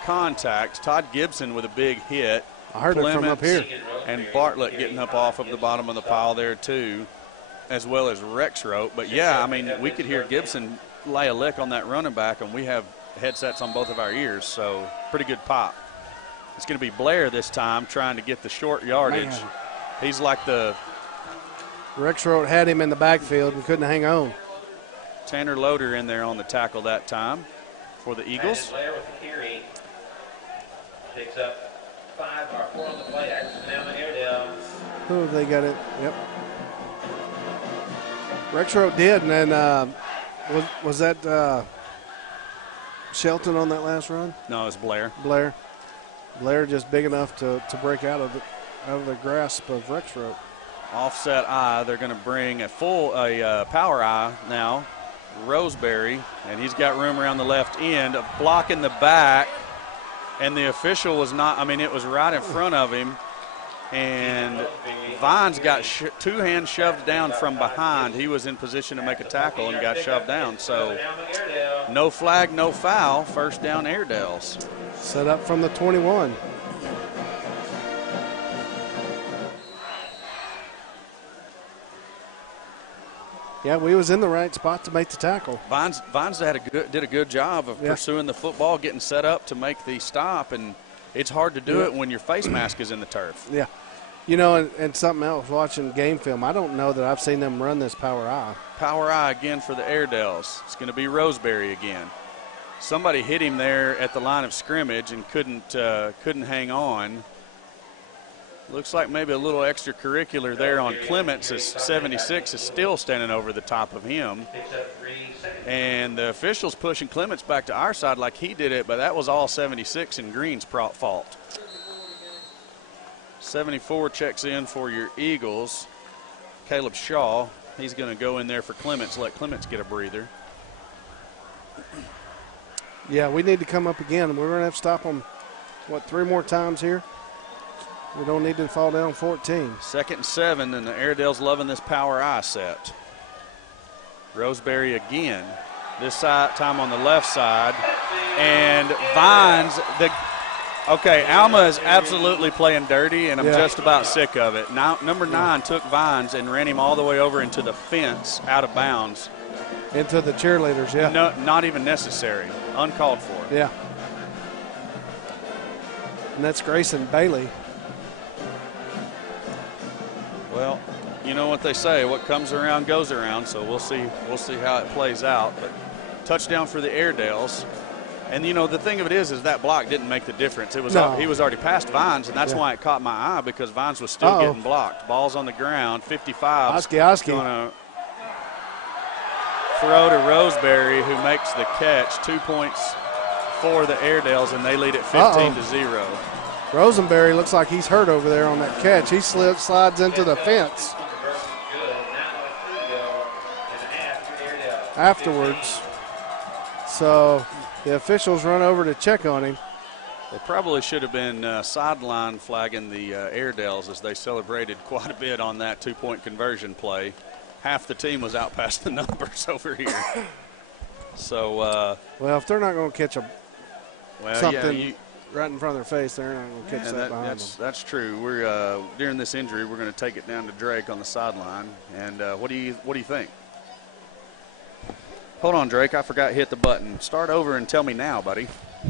contact. Todd Gibson with a big hit. I heard it from up here. And Bartlett getting up off of the bottom of the pile there too, as well as Rexroth. But yeah, I mean, we could hear Gibson lay a lick on that running back, and we have headsets on both of our ears, so pretty good pop. It's going to be Blair this time trying to get the short yardage. Man. He's like the Rexroth had him in the backfield and couldn't hang on. Tanner Loader in there on the tackle that time for the Eagles. Blair with the carry. Picks up 5 or 4 on the play action. Now the Airedale. Oh, they got it. Yep. Rexroth did, and then was that Shelton on that last run? No, it was Blair. Blair just big enough to break out of the grasp of Rexroth. Offset eye. They're going to bring a power eye now. Roseberry, and he's got room around the left end, blocking the back, and the official was not. I mean, it was right in front of him, and Vines got 2 hands shoved down from behind. He was in position to make a tackle and got shoved down. So no flag, no foul. First down, Airedales. Set up from the 21. Yeah, we was in the right spot to make the tackle. Vines did a good job of pursuing the football, getting set up to make the stop, and it's hard to do it when your face mask is in the turf. Yeah. You know, and something else, watching game film, I don't know that I've seen them run this power eye. Power eye again for the Airedales. It's going to be Roseberry again. Somebody hit him there at the line of scrimmage and couldn't hang on. Looks like maybe a little extracurricular there on Clements, as 76 is still standing over the top of him. And the officials pushing Clements back to our side like he did it, but that was all 76 and Green's fault. 74 checks in for your Eagles. Caleb Shaw, he's going to go in there for Clements, let Clements get a breather. Yeah, we need to come up again. We're going to have to stop them, 3 more times here? We don't need to fall down 14. 2nd and 7, and the Airedale's loving this power eye set. Roseberry again, this time on the left side. And Vines, Alma is absolutely playing dirty, and I'm just about sick of it. Now, number 9 took Vines and ran him all the way over into the fence, out of bounds. Into the cheerleaders, yeah. No, not even necessary. Uncalled for. Yeah. And that's Grayson Bailey. Well, you know what they say, what comes around goes around, so we'll see how it plays out. But touchdown for the Airedales. And, you know, the thing of it is that block didn't make the difference. It was he was already past Vines, and that's why it caught my eye, because Vines was still getting blocked. Ball's on the ground, 55. Oski. Going to throw to Roseberry, who makes the catch. 2 points for the Airedales, and they lead at 15-0. Rosenberry looks like he's hurt over there on that catch. He slides into the fence afterwards. So the officials run over to check on him. They probably should have been sideline flagging the Airedales, as they celebrated quite a bit on that 2-point conversion play. Half the team was out past the numbers over here. So, well, if they're not going to catch something right in front of their face, they're not going to catch that behind them. That's true. We're during this injury, we're going to take it down to Drake on the sideline. And what do you think? Hold on, Drake. I forgot to hit the button. Start over and tell me now, buddy.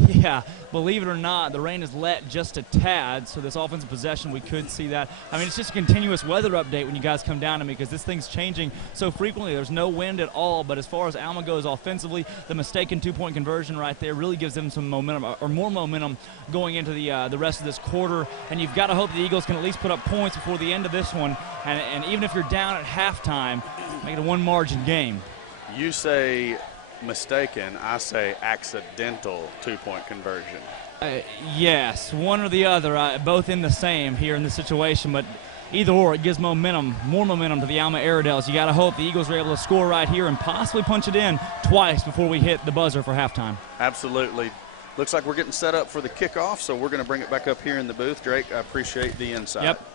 Yeah, believe it or not, the rain has let just a tad, so this offensive possession, we could see that. I mean, it's just a continuous weather update when you guys come down to me, because this thing's changing so frequently. There's no wind at all, but as far as Alma goes offensively, the mistaken 2-point conversion right there really gives them some momentum, or more momentum, going into the rest of this quarter. And you've got to hope the Eagles can at least put up points before the end of this one. And even if you're down at halftime, make it a one-margin game. You say mistaken, I say accidental 2-point conversion. Yes, one or the other, both in the same here in this situation, but either or, it gives more momentum to the Alma Airedales. You got to hope the Eagles are able to score right here and possibly punch it in twice before we hit the buzzer for halftime. Absolutely. Looks like we're getting set up for the kickoff, so we're going to bring it back up here in the booth. Drake, I appreciate the insight. Yep.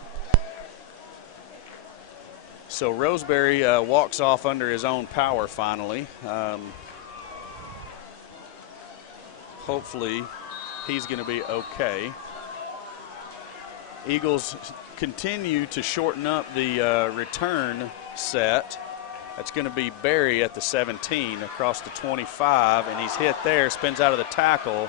So Roseberry walks off under his own power finally. Hopefully he's going to be okay. Eagles continue to shorten up the return set. That's going to be Barry at the 17 across the 25, and he's hit there, spins out of the tackle.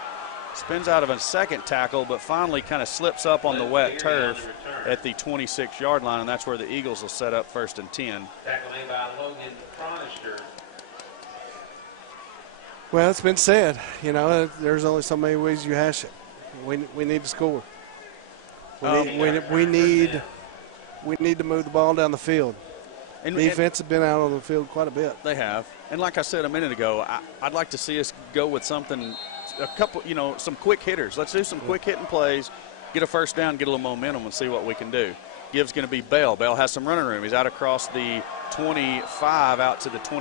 Spins out of a second tackle, but finally kind of slips up on the wet turf at the 26-yard line, and that's where the Eagles will set up 1st and 10. Tackling by Logan Cronister. Well, it's been said, you know, there's only so many ways you hash it. We need to score. We need to move the ball down the field. And defense has been out on the field quite a bit. They have. And like I said a minute ago, I'd like to see us go with something, a couple, you know, some quick hitters. Let's do some quick hitting plays, get a first down, get a little momentum, and see what we can do. Gibbs going to be Bell. Bell has some running room. He's out across the 25 out to the 20.